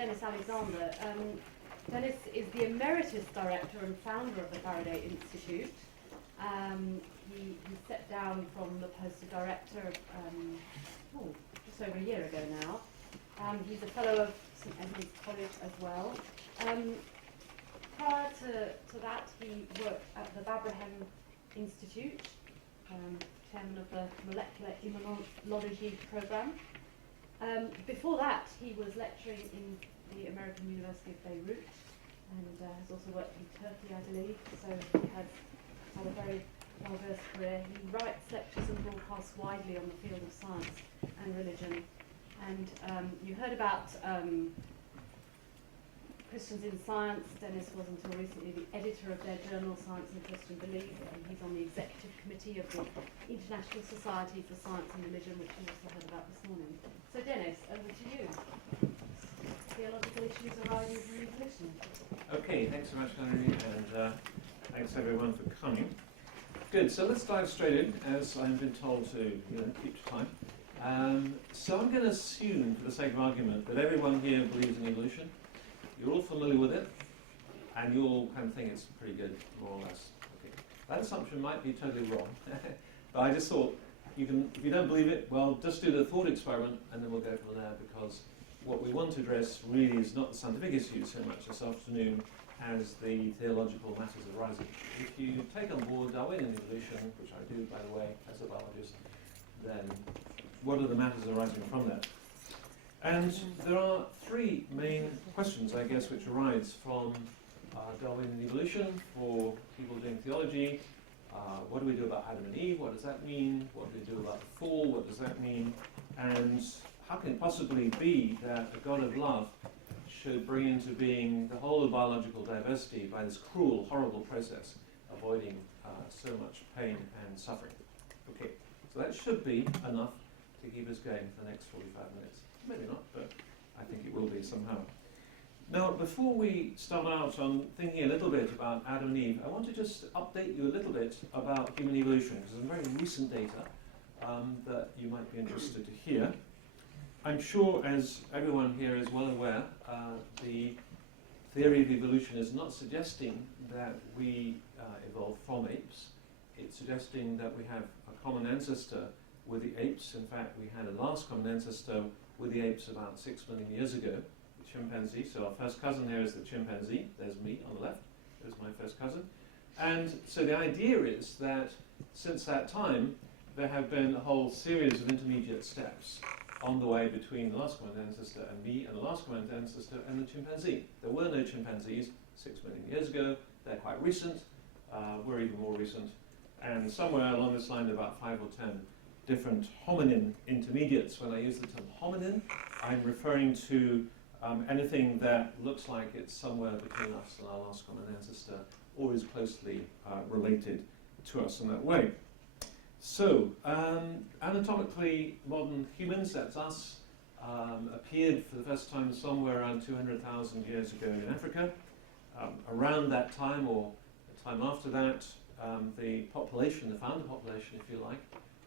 Denis Alexander. Denis is the Emeritus Director and founder of the Faraday Institute. He stepped down from the post of Director just over a year ago now. He's a Fellow of St Edmund's College as well. Prior to that, he worked at the Babraham Institute, chairman of the Molecular Immunology Programme. Before that, he was lecturing in the American University of Beirut and has also worked in Turkey, I believe, so he has had a very diverse career. He writes lectures and broadcasts widely on the field of science and religion. And you heard about Christians in Science. Denis was until recently the editor of their journal, Science and Christian Belief, and he's on the executive committee of the International Society for Science and Religion, which you also heard about this morning. So Denis, over to you. Theological issues arising from evolution. Okay, thanks so much, Hilary, and thanks everyone for coming. Good, so let's dive straight in, as I've been told to keep to time. So I'm going to assume, for the sake of argument, that everyone here believes in evolution. You're all familiar with it, and you all kind of think it's pretty good, more or less. Okay. That assumption might be totally wrong, but I just thought, if you don't believe it, well, just do the thought experiment, and then we'll go from there, because what we want to address really is not the scientific issues so much this afternoon as the theological matters arising. If you take on board Darwinian evolution, which I do, by the way, as a biologist, then what are the matters arising from that? And there are three main questions, I guess, which arise from Darwinian evolution for people doing theology. What do we do about Adam and Eve? What does that mean? What do we do about the fall? What does that mean? And how can it possibly be that a God of love should bring into being the whole of biological diversity by this cruel, horrible process, avoiding so much pain and suffering? Okay, so that should be enough to keep us going for the next 45 minutes. Maybe not, but I think it will be somehow. Now, before we start out on thinking a little bit about Adam and Eve, I want to just update you a little bit about human evolution, because there's some very recent data that you might be interested to hear. I'm sure, as everyone here is well aware, the theory of evolution is not suggesting that we evolved from apes. It's suggesting that we have a common ancestor with the apes. In fact, we had a last common ancestor with the apes about 6 million years ago, the chimpanzee. So our first cousin here is the chimpanzee. There's me on the left. There's my first cousin. And so the idea is that since that time, there have been a whole series of intermediate steps on the way between the last common ancestor and me, and the last common ancestor and the chimpanzee. There were no chimpanzees 6 million years ago. They're quite recent. We're even more recent. And somewhere along this line, about 5 or 10 different hominin intermediates. When I use the term hominin, I'm referring to anything that looks like it's somewhere between us and our last common ancestor, or is closely related to us in that way. So, anatomically modern humans, that's us, appeared for the first time somewhere around 200,000 years ago in Africa. Around that time, or the time after that, the population, the founder population, if you like,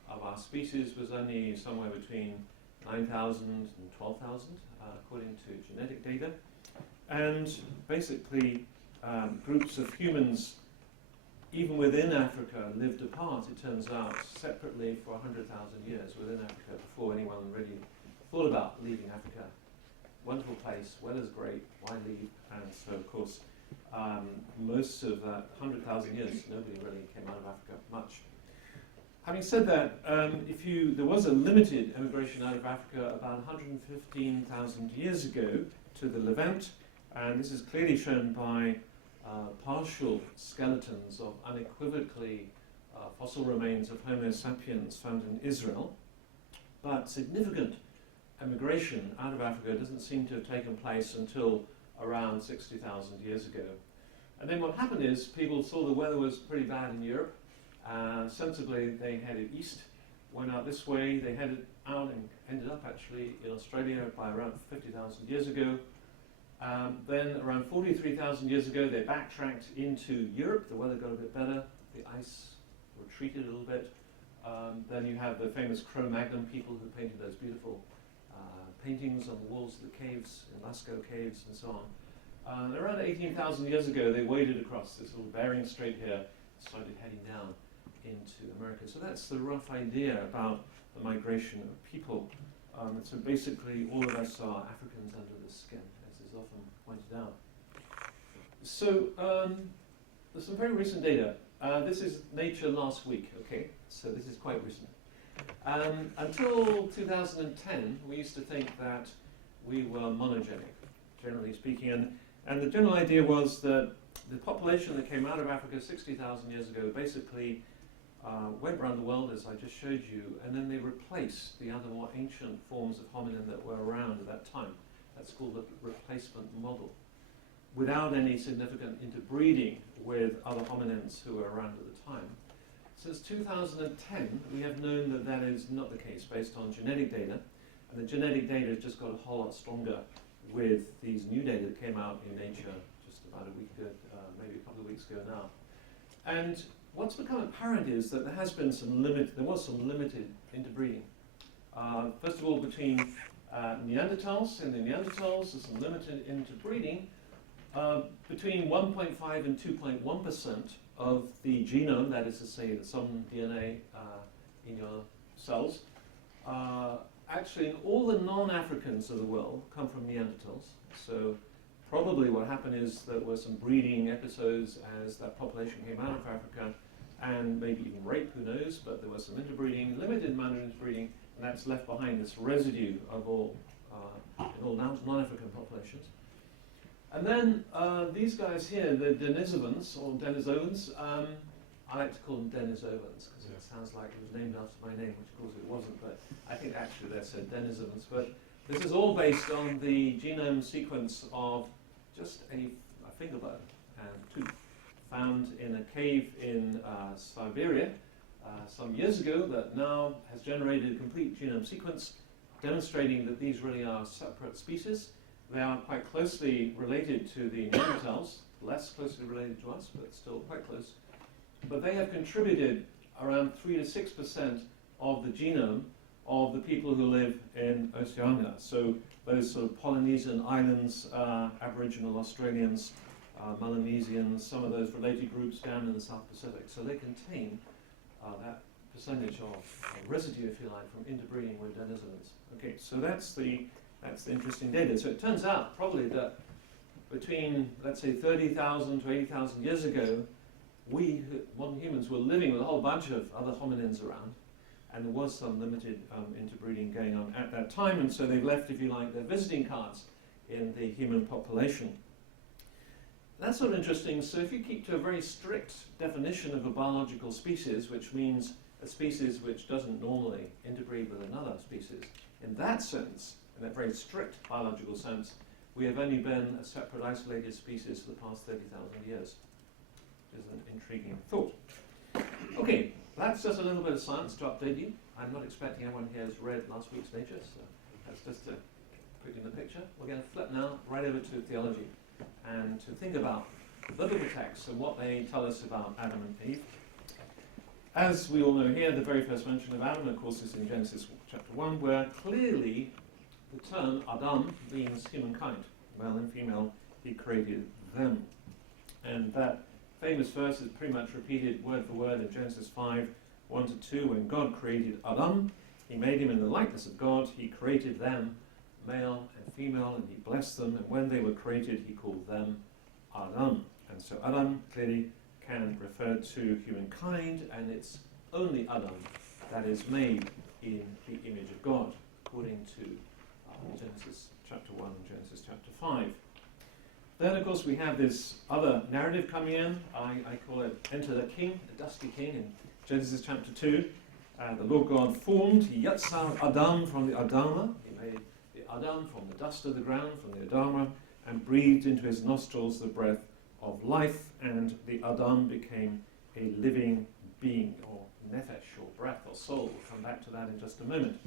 of our species was only somewhere between 9,000 and 12,000, according to genetic data. And basically, groups of humans, even within Africa, lived apart, it turns out, separately for 100,000 years within Africa before anyone really thought about leaving Africa. Wonderful place, weather's great, why leave? And so, of course, most of that 100,000 years, nobody really came out of Africa much. Having said that, there was a limited emigration out of Africa about 115,000 years ago to the Levant, and this is clearly shown by partial skeletons of unequivocally fossil remains of Homo sapiens found in Israel. But significant emigration out of Africa doesn't seem to have taken place until around 60,000 years ago. And then what happened is people saw the weather was pretty bad in Europe. Sensibly, they headed east, went out this way. They headed out and ended up actually in Australia by around 50,000 years ago. Then around 43,000 years ago, they backtracked into Europe. The weather got a bit better. The ice retreated a little bit. Then you have the famous Cro-Magnon people who painted those beautiful paintings on the walls of the caves, in Lascaux caves and so on. Around 18,000 years ago, they waded across this little Bering Strait here, started heading down into America. So that's the rough idea about the migration of people. So basically, all of us are Africans under the skin, as is often pointed out. So there's some very recent data. This is Nature last week, okay? So this is quite recent. Until 2010, we used to think that we were monogenic, generally speaking. And the general idea was that the population that came out of Africa 60,000 years ago basically went around the world, as I just showed you, and then they replaced the other more ancient forms of hominin that were around at that time. That's called the replacement model, without any significant interbreeding with other hominins who were around at the time. Since 2010, we have known that that is not the case based on genetic data, and the genetic data has just got a whole lot stronger with these new data that came out in Nature just about a week ago, maybe a couple of weeks ago now. And what's become apparent is that there was some limited interbreeding. First of all, between Neanderthals and the Neanderthals, there's some limited interbreeding. Between 1.5 and 2.1% of the genome, that is to say, some DNA in your cells, actually in all the non-Africans of the world come from Neanderthals. So probably what happened is there were some breeding episodes as that population came out of Africa, and maybe even rape, who knows, but there was some interbreeding, limited amount of interbreeding, and that's left behind this residue of all in all non-African populations. And then these guys here, the Denisovans, or Denisoans, I like to call them Denisovans because it sounds like it was named after my name, which of course it wasn't, but I think actually they're said Denisovans. But this is all based on the genome sequence of just a finger bone and tooth found in a cave in Siberia some years ago that now has generated a complete genome sequence demonstrating that these really are separate species. They are quite closely related to the Neanderthals, less closely related to us, but still quite close. But they have contributed around 3 to 6% of the genome of the people who live in Oceania. So those sort of Polynesian islands, Aboriginal Australians, Melanesians, some of those related groups down in the South Pacific. So they contain that percentage of residue, if you like, from interbreeding with Denisovans. Okay, so that's the interesting data. So it turns out probably that between, let's say, 30,000 to 80,000 years ago, we, modern humans, were living with a whole bunch of other hominins around, and there was some limited interbreeding going on at that time, and so they've left, if you like, their visiting cards in the human population. That's sort of interesting. So if you keep to a very strict definition of a biological species, which means a species which doesn't normally interbreed with another species, in that sense, in that very strict biological sense, we have only been a separate isolated species for the past 30,000 years. Is an intriguing thought. Okay, that's just a little bit of science to update you. I'm not expecting anyone here has read last week's Nature, so that's just to put you in the picture. We're going to flip now right over to theology and to think about biblical texts and what they tell us about Adam and Eve. As we all know here, the very first mention of Adam, of course, is in Genesis chapter 1, where clearly the term Adam means humankind. Male and female, he created them. And that famous verse is pretty much repeated word for word in Genesis 5, 1 to 2. When God created Adam, he made him in the likeness of God. He created them, male and female, and he blessed them. And when they were created, he called them Adam. And so Adam clearly can refer to humankind, and it's only Adam that is made in the image of God, according to Genesis chapter 1 and Genesis chapter 5. Then, of course, we have this other narrative coming in. I call it Enter the King, the Dusty King, in Genesis chapter 2. The Lord God formed Yatsar Adam from the Adama. He made the Adam from the dust of the ground, from the Adama, and breathed into his nostrils the breath of life, and the Adam became a living being, or nefesh, or breath, or soul. We'll come back to that in just a moment.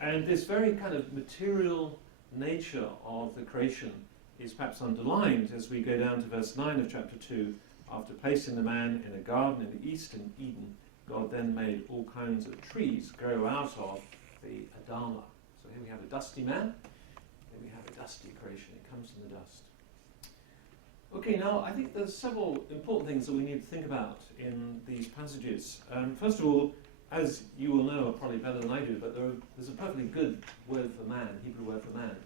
And this very kind of material nature of the creation is perhaps underlined as we go down to verse 9 of chapter 2. After placing the man in a garden in the east in Eden, God then made all kinds of trees grow out of the Adama. So here we have a dusty man, then we have a dusty creation. It comes from the dust. Okay, now I think there's several important things that we need to think about in these passages. First of all, as you will know probably better than I do, but there's a perfectly good word for man, Hebrew word for man.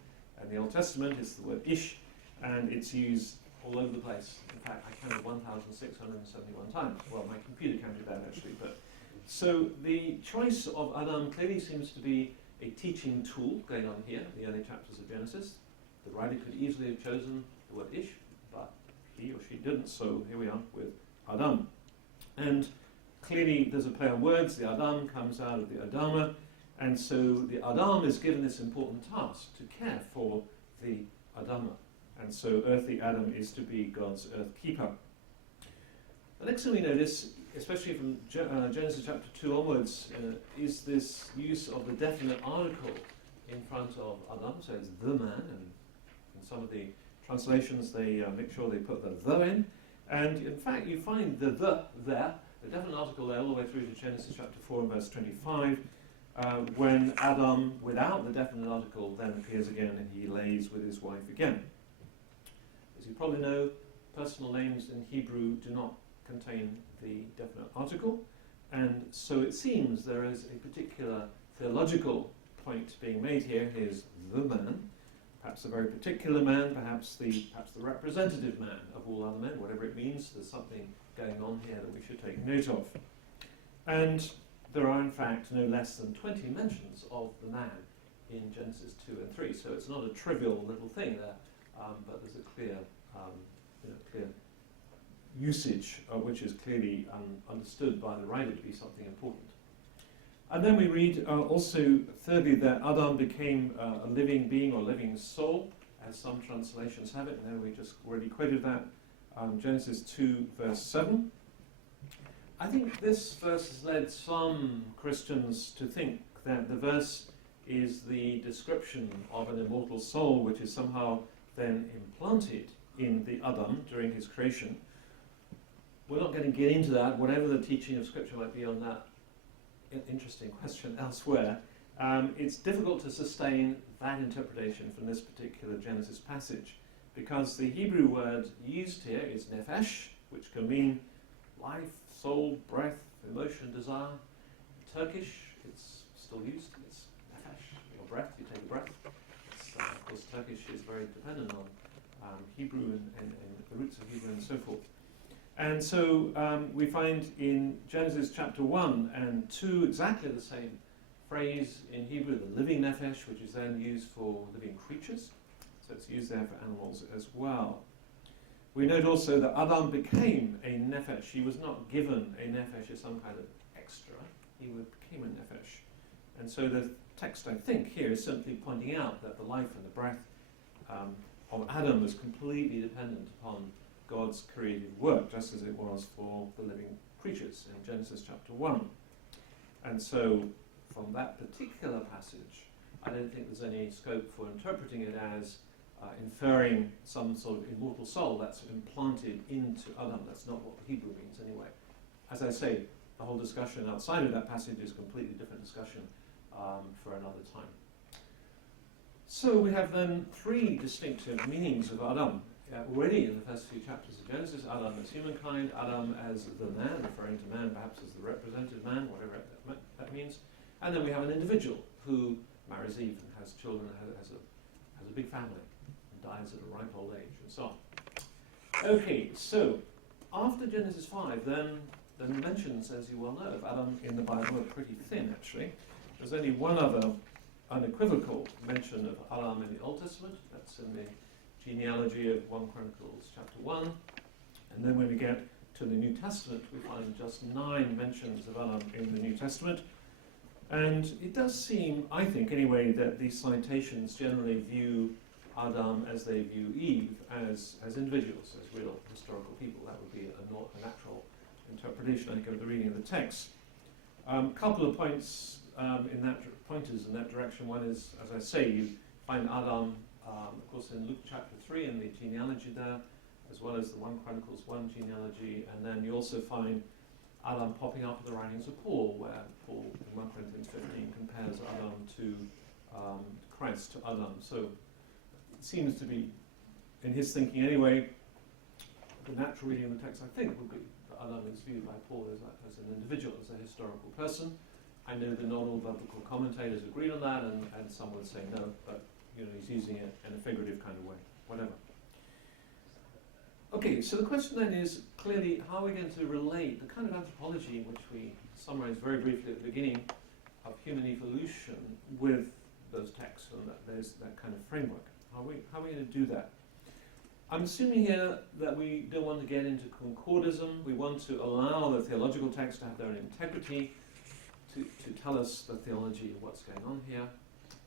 In the Old Testament, it's the word ish, and it's used all over the place. In fact, I counted 1,671 times. Well, my computer counted that actually. But so the choice of Adam clearly seems to be a teaching tool going on here in the early chapters of Genesis. The writer could easily have chosen the word ish, but he or she didn't, so here we are with Adam. And clearly there's a play on words. The Adam comes out of the Adama, and so the Adam is given this important task to care for the Adama. And so earthly Adam is to be God's earth keeper. The next thing we notice, especially from Genesis chapter 2 onwards, is this use of the definite article in front of Adam. So it's the man, and in some of the translations they make sure they put the in. And in fact you find the there, the definite article there all the way through to Genesis chapter 4 and verse 25, when Adam, without the definite article, then appears again and he lays with his wife again. As you probably know, personal names in Hebrew do not contain the definite article, and so it seems there is a particular theological point being made here. Here's the man, perhaps a very particular man, perhaps the representative man of all other men, whatever it means. There's something going on here that we should take note of. And there are in fact no less than 20 mentions of the man in Genesis 2 and 3, so it's not a trivial little thing there, but there's a clear usage which is clearly understood by the writer to be something important. And then we read also, thirdly, that Adam became a living being or living soul, as some translations have it. And we just already quoted that, Genesis 2, verse 7. I think this verse has led some Christians to think that the verse is the description of an immortal soul, which is somehow then implanted in the Adam during his creation. We're not going to get into that, whatever the teaching of Scripture might be on that interesting question elsewhere. It's difficult to sustain that interpretation from this particular Genesis passage, because the Hebrew word used here is nephesh, which can mean life, soul, breath, emotion, desire. Turkish, it's still used, it's nephesh, your breath, you take a breath. Of course, Turkish is very dependent on Hebrew and the roots of Hebrew and so forth. And so we find in Genesis chapter 1 and 2 exactly the same phrase in Hebrew, the living nephesh, which is then used for living creatures. So it's used there for animals as well. We note also that Adam became a nephesh. He was not given a nephesh as some kind of extra. He became a nephesh. And so the text, I think, here is simply pointing out that the life and the breath of Adam was completely dependent upon God's creative work, just as it was for the living creatures in Genesis chapter 1. And so, from that particular passage, I don't think there's any scope for interpreting it as inferring some sort of immortal soul that's implanted into Adam. That's not what the Hebrew means anyway. As I say, the whole discussion outside of that passage is a completely different discussion for another time. So we have then three distinctive meanings of Adam. Already in the first few chapters of Genesis, Adam as humankind, Adam as the man, referring to man perhaps as the representative man, whatever that means. And then we have an individual who marries Eve and has children, has a big family, and dies at a ripe old age, and so on. Okay, so after Genesis 5, then the mentions, as you well know, of Adam in the Bible are pretty thin, actually. There's only one other unequivocal mention of Adam in the Old Testament. That's in the genealogy of 1 Chronicles chapter 1. And then when we get to the New Testament, we find just 9 mentions of Adam in the New Testament. And it does seem, I think anyway, that these citations generally view Adam as they view Eve as individuals, as real historical people. That would be a natural interpretation, I think, of the reading of the text. Couple of pointers in that direction. One is, as I say, you find Adam, of course, in Luke chapter 3 in the genealogy there, as well as the 1 Chronicles 1 genealogy, and then you also find Adam popping up in the writings of Paul, where Paul in 1 Corinthians 15 compares Adam to Christ to Adam. So it seems to be, in his thinking anyway, the natural reading of the text, I think, would be that Adam is viewed by Paul as an individual, as a historical person. I know that not all biblical commentators agreed on that, and some would say no, but he's using it in a figurative kind of way, whatever. Okay, so the question then is, clearly, how are we going to relate the kind of anthropology which we summarized very briefly at the beginning of human evolution with those texts, and there's that kind of framework? How are we going to do that? I'm assuming here that we don't want to get into concordism. We want to allow the theological text to have their own integrity, to tell us the theology of what's going on here.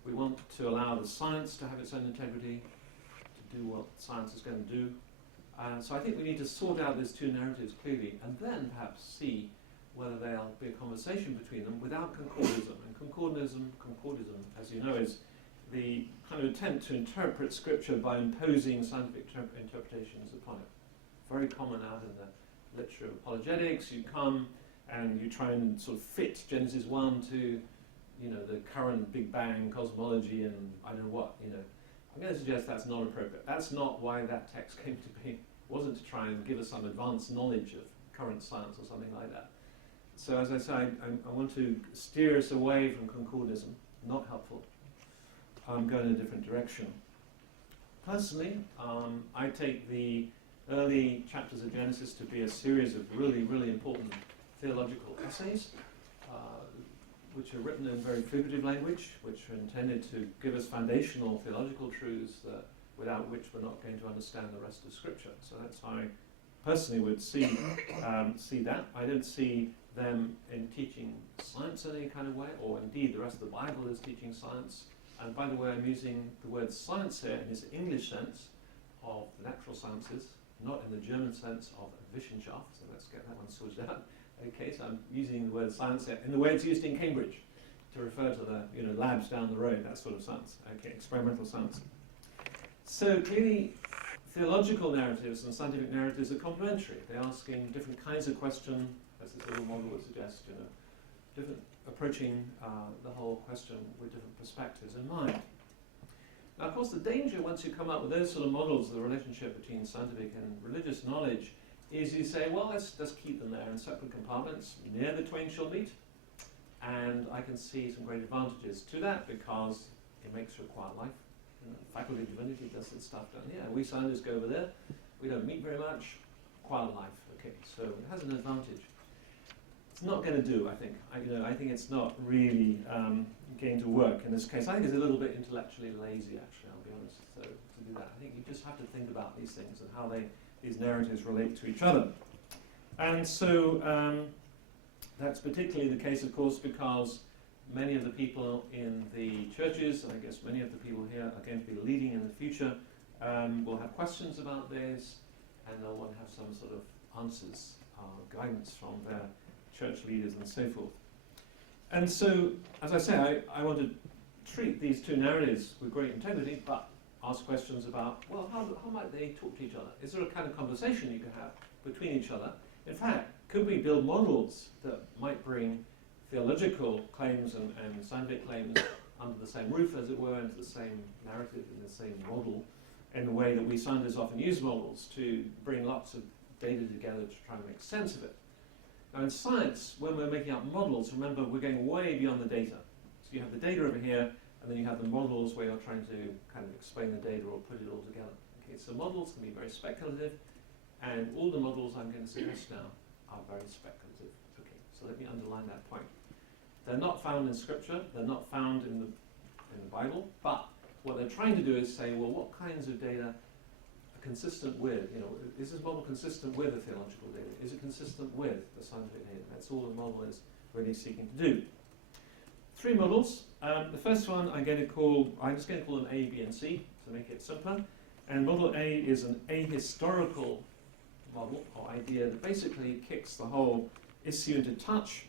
We want to allow the science to have its own integrity, to do what science is going to do. So I think we need to sort out these two narratives clearly, and then perhaps see whether there'll be a conversation between them without concordism. And concordism, as you know, is the kind of attempt to interpret Scripture by imposing scientific interpretations upon it. Very common out in the literature of apologetics. You come and you try and sort of fit Genesis 1 to, the current Big Bang cosmology and I don't know what, I'm going to suggest that's not appropriate. That's not why that text came to be. It wasn't to try and give us some advanced knowledge of current science or something like that. So as I say, I want to steer us away from concordism, not helpful. I'm going in a different direction. Personally, I take the early chapters of Genesis to be a series of really, really important theological essays, which are written in very figurative language, which are intended to give us foundational theological truths without which we're not going to understand the rest of Scripture. So that's how I personally would see that. I don't see them in teaching science in any kind of way, or indeed the rest of the Bible is teaching science. And by the way, I'm using the word science here in its English sense of the natural sciences, not in the German sense of Wissenschaft, so let's get that one sorted out. Okay, so I'm using the word science here in the way it's used in Cambridge to refer to the labs down the road, that sort of science. Okay, experimental science. So clearly, theological narratives and scientific narratives are complementary. They're asking different kinds of questions, as this little model would suggest, different approaching the whole question with different perspectives in mind. Now, of course, the danger once you come up with those sort of models of the relationship between scientific and religious knowledge is you say, well, let's keep them there in separate compartments. Near the twain shall meet. And I can see some great advantages to that because it makes for a quiet life. The Faculty of Divinity does its stuff down here. We scientists go over there. We don't meet very much. Quiet life. Okay, so it has an advantage. It's not going to do, I think. I think it's not really going to work in this case. I think it's a little bit intellectually lazy, actually, I'll be honest, so, to do that. I think you just have to think about these things and how these narratives relate to each other. And so that's particularly the case, of course, because many of the people in the churches, and I guess many of the people here are going to be leading in the future, will have questions about this, and they'll want to have some sort of answers, guidance from their church leaders and so forth. And so, as I say, I want to treat these two narratives with great integrity, but ask questions about, well, how might they talk to each other? Is there a kind of conversation you could have between each other? In fact, could we build models that might bring theological claims and scientific claims under the same roof, as it were, into the same narrative, in the same model, in the way that we scientists often use models to bring lots of data together to try and make sense of it? Now in science, when we're making up models, remember we're going way beyond the data. So you have the data over here, and then you have the models where you're trying to kind of explain the data or put it all together. Okay, so models can be very speculative, and all the models I'm going to suggest now are very speculative. Okay, so let me underline that point. They're not found in Scripture, they're not found in the Bible, but what they're trying to do is say, well, what kinds of data are consistent with, is this model consistent with the theological data? Is it consistent with the scientific data? That's all the model is really seeking to do. Three models. The first one I'm just going to call them A, B, and C to make it simpler. And model A is an ahistorical model or idea that basically kicks the whole issue into touch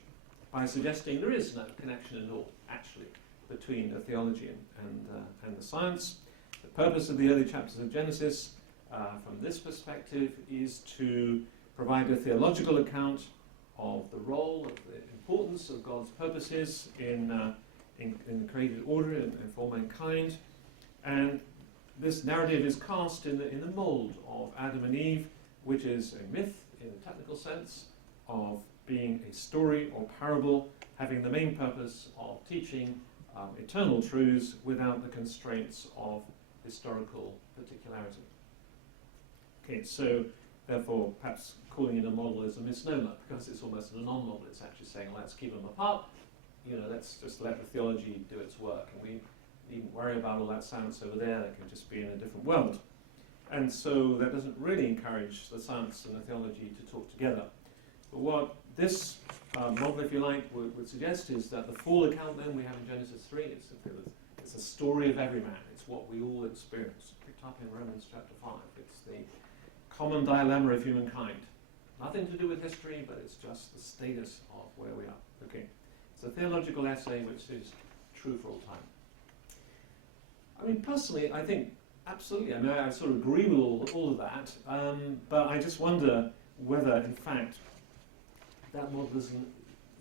by suggesting there is no connection at all, actually, between the theology and the science. The purpose of the early chapters of Genesis, from this perspective, is to provide a theological account of the role, of the importance of God's purposes in in the created order and for mankind. And this narrative is cast in the mould of Adam and Eve, which is a myth in a technical sense, of being a story or parable, having the main purpose of teaching eternal truths without the constraints of historical particularity. Okay, so therefore perhaps calling it a model is a misnomer, because it's almost a non-model. It's actually saying, let's keep them apart, let's just let the theology do its work, and we needn't worry about all that science over there. That can just be in a different world. And so that doesn't really encourage the science and the theology to talk together. But what this model, if you like, would suggest is that the fall account then we have in Genesis 3, it's a story of every man. It's what we all experience, picked up in Romans chapter 5. It's the common dilemma of humankind. Nothing to do with history, but it's just the status of where we are. Okay, it's a theological essay which is true for all time. I mean, personally, I think absolutely. I mean, I sort of agree with all of that, but I just wonder whether, in fact, that model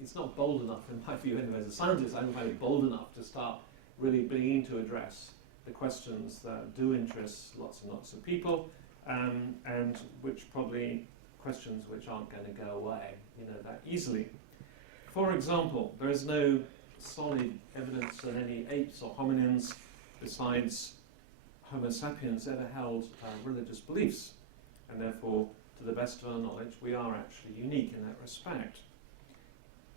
it's not bold enough, in my view, anyway. As a scientist, I don't find it bold enough to start really beginning to address the questions that do interest lots and lots of people, and which probably questions which aren't going to go away, that easily. For example, there is no solid evidence that any apes or hominins, besides Homo sapiens, ever held religious beliefs, and therefore, to the best of our knowledge, we are actually unique in that respect.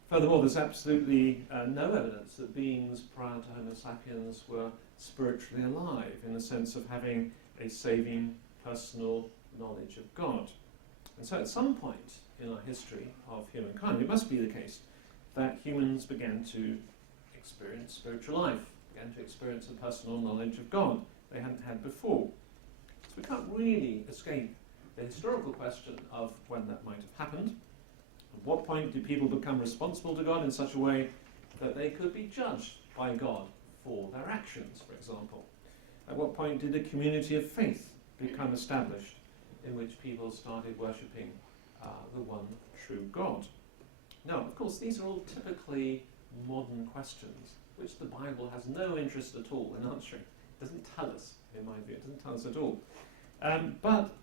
Furthermore, there's absolutely no evidence that beings prior to Homo sapiens were spiritually alive, in the sense of having a saving, personal knowledge of God. And so at some point in our history of humankind, it must be the case that humans began to experience spiritual life, began to experience a personal knowledge of God they hadn't had before. So we can't really escape the historical question of when that might have happened. At what point did people become responsible to God in such a way that they could be judged by God for their actions, for example? At what point did a community of faith become established in which people started worshipping the one true God? Now, of course, these are all typically modern questions which the Bible has no interest at all in answering. It doesn't tell us, in my view, it doesn't tell us at all. But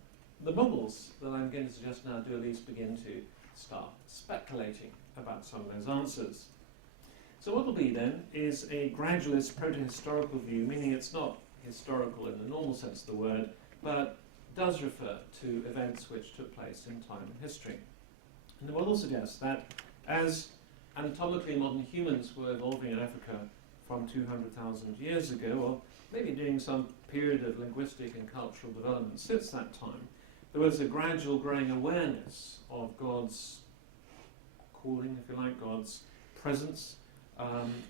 the models that I'm going to suggest now do at least begin to start speculating about some of those answers. So what will be then is a gradualist proto-historical view, meaning it's not historical in the normal sense of the word, but does refer to events which took place in time and history. And the model suggests that as anatomically modern humans were evolving in Africa from 200,000 years ago, or maybe during some period of linguistic and cultural development since that time, there was a gradual growing awareness of God's calling, if you like, God's presence,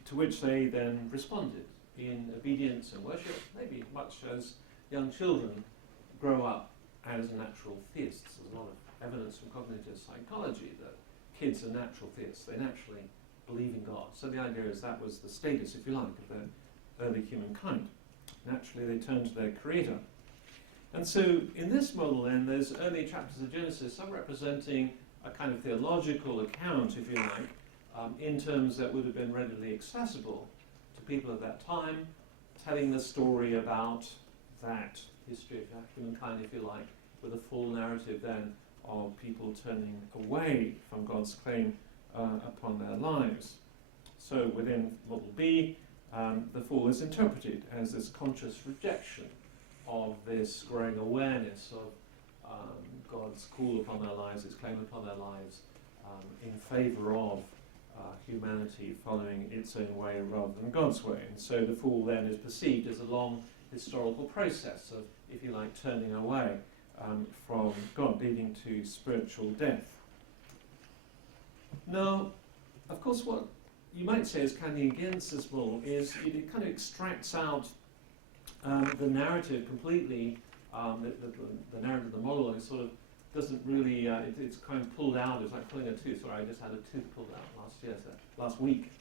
to which they then responded in obedience and worship, maybe much as young children grow up as natural theists. There's a lot of evidence from cognitive psychology that kids are natural theists. They naturally believe in God. So the idea is that was the status, if you like, of the early humankind. Naturally, they turned to their Creator. And so in this model then, there's early chapters of Genesis, some representing a kind of theological account, if you like, in terms that would have been readily accessible to people at that time, telling the story about that history of humankind, if you like, with a full narrative then of people turning away from God's claim upon their lives. So within Model B, the fall is interpreted as this conscious rejection of this growing awareness of God's call upon their lives, His claim upon their lives, in favour of humanity following its own way rather than God's way. And so the fall then is perceived as a long historical process of, if you like, turning away from God, leading to spiritual death. Now, of course, what you might say is kind of against this model is it kind of extracts out the narrative completely. The narrative of the model is sort of doesn't really, it's kind of pulled out. It's like pulling a tooth. Sorry, I just had a tooth pulled out last week.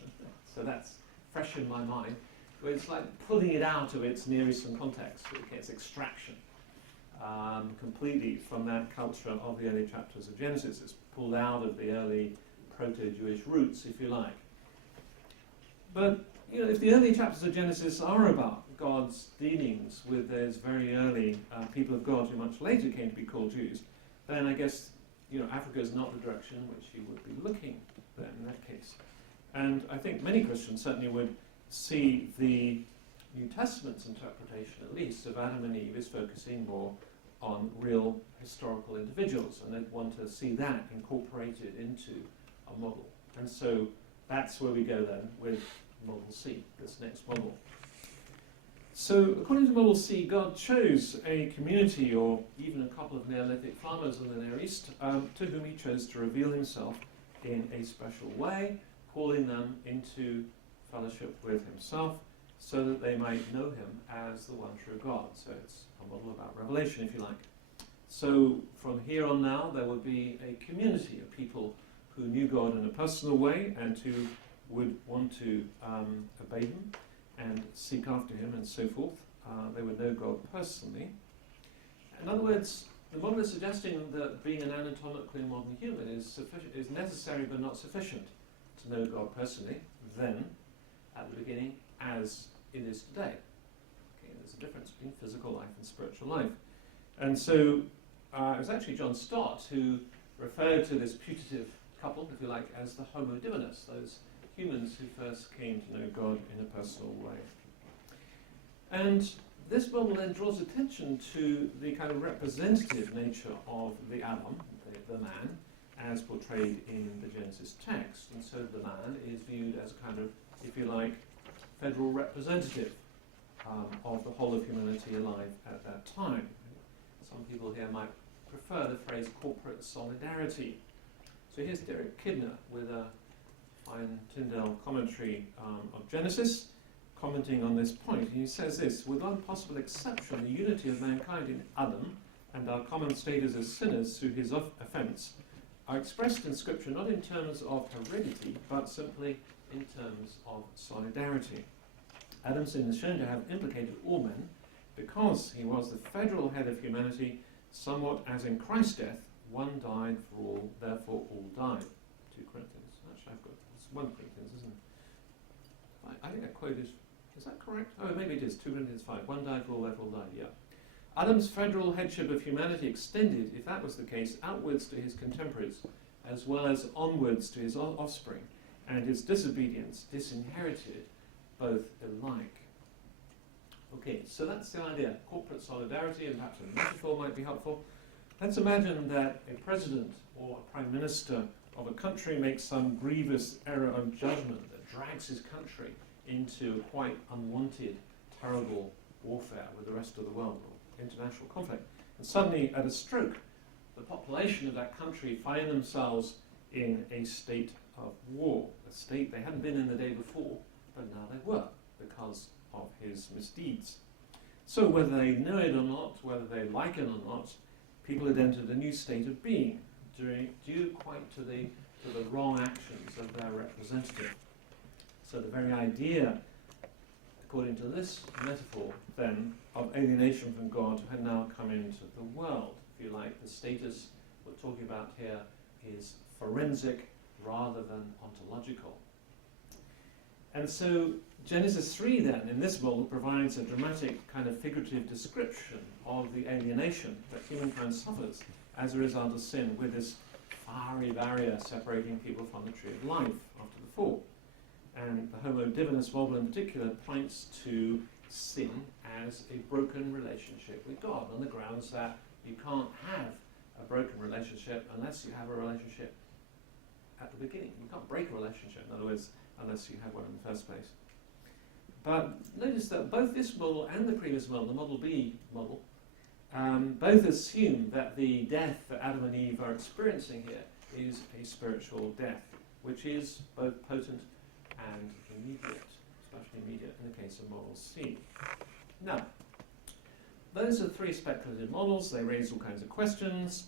So that's fresh in my mind. But it's like pulling it out of its Near Eastern context. Okay, it's extraction completely from that culture of the early chapters of Genesis. It's pulled out of the early proto-Jewish roots, if you like. But if the early chapters of Genesis are about God's dealings with those very early people of God who much later came to be called Jews, then I guess Africa is not the direction in which he would be looking then in that case. And I think many Christians certainly would see the New Testament's interpretation, at least, of Adam and Eve is focusing more on real historical individuals, and they'd want to see that incorporated into a model. And so that's where we go then with Model C, this next model. So according to Model C, God chose a community or even a couple of Neolithic farmers in the Near East to whom he chose to reveal himself in a special way, calling them into fellowship with himself so that they might know him as the one true God. So it's a model about revelation, if you like. So from here on now, there would be a community of people who knew God in a personal way and who would want to obey him and seek after him and so forth. They would know God personally. In other words, the model is suggesting that being an anatomically modern human is necessary but not sufficient to know God personally, then, at the beginning, as it is today. Okay, there's a difference between physical life and spiritual life. And so it was actually John Stott who referred to this putative couple, if you like, as the Homo Divinus, those humans who first came to know God in a personal way. And this model then draws attention to the kind of representative nature of the Adam, the man, as portrayed in the Genesis text. And so the man is viewed as a kind of, if you like, federal representative of the whole of humanity alive at that time. Some people here might prefer the phrase corporate solidarity. So here's Derek Kidner with a fine Tyndale commentary of Genesis, commenting on this point. He says this: with one possible exception, the unity of mankind in Adam and our common status as sinners through his offence are expressed in Scripture not in terms of heredity, but simply in terms of solidarity. Adam's sin is shown to have implicated all men because he was the federal head of humanity, somewhat as in Christ's death, one died for all, therefore all died. 2 Corinthians. Actually, I've got it's 1 Corinthians, isn't it? I think that quote is that correct? Oh, maybe it is. 2 Corinthians 5. One died for all, therefore all died. Yeah. Adam's federal headship of humanity extended, if that was the case, outwards to his contemporaries, as well as onwards to his offspring, and his disobedience disinherited both alike. Okay, so that's the idea. Corporate solidarity, and perhaps a metaphor might be helpful. Let's imagine that a president or a prime minister of a country makes some grievous error of judgment that drags his country into quite unwanted, terrible warfare with the rest of the world, or international conflict. And suddenly, at a stroke, the population of that country find themselves in a state of war, a state they hadn't been in the day before, but now they were, because of his misdeeds. So whether they know it or not, whether they like it or not, people had entered a new state of being, due quite to the wrong actions of their representative. So the very idea, according to this metaphor, then, of alienation from God had now come into the world. If you like, the status we're talking about here is forensic rather than ontological. And so Genesis 3 then, in this model, provides a dramatic kind of figurative description of the alienation that humankind suffers as a result of sin, with this fiery barrier separating people from the tree of life after the fall. And the Homo Divinus model in particular points to sin as a broken relationship with God, on the grounds that you can't have a broken relationship unless you have a relationship at the beginning. You can't break a relationship, in other words, unless you have one in the first place. But notice that both this model and the previous model, the Model B model, both assume that the death that Adam and Eve are experiencing here is a spiritual death, which is both potent and immediate, especially immediate in the case of Model C. Now, those are 3 speculative models. They raise all kinds of questions.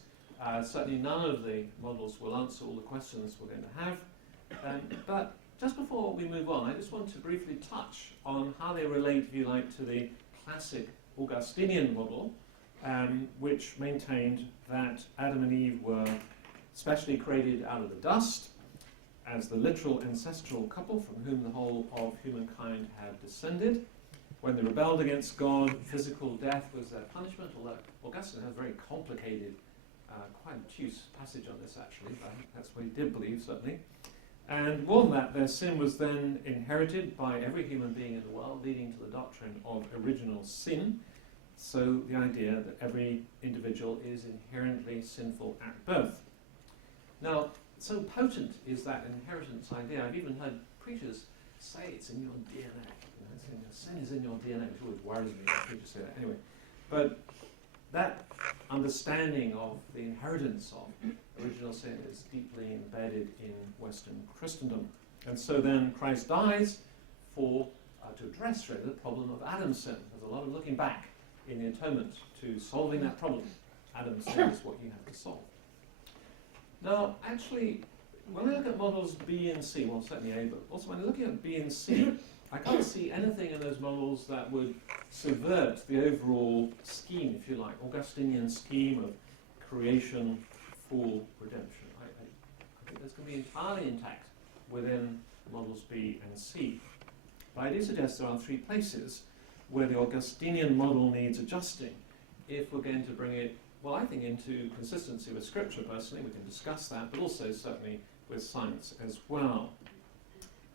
Certainly none of the models will answer all the questions we're going to have. But just before we move on, I just want to briefly touch on how they relate, if you like, to the classic Augustinian model, which maintained that Adam and Eve were specially created out of the dust, as the literal ancestral couple from whom the whole of humankind had descended. When they rebelled against God, physical death was their punishment, although Augustine has a very complicated, quite obtuse passage on this actually, but I think that's what he did believe, certainly. And more than that, their sin was then inherited by every human being in the world, leading to the doctrine of original sin. So the idea that every individual is inherently sinful at birth. Now, so potent is that inheritance idea. I've even heard preachers say it's in your DNA. Sin is in your DNA, which always worries me when preachers say that. Anyway, but that understanding of the inheritance of original sin is deeply embedded in Western Christendom. And so then Christ dies to address really the problem of Adam's sin. There's a lot of looking back in the atonement to solving that problem. Adam's sin is what you have to solve. Now, actually, when I look at models B and C, well, certainly A, but also when I'm looking at B and C, I can't see anything in those models that would subvert the overall scheme, if you like, Augustinian scheme of creation, fall, redemption. I think that's going to be entirely intact within models B and C. But I do suggest there are three places where the Augustinian model needs adjusting if we're going to bring it, well, I think, into consistency with Scripture personally. We can discuss that, but also certainly with science as well.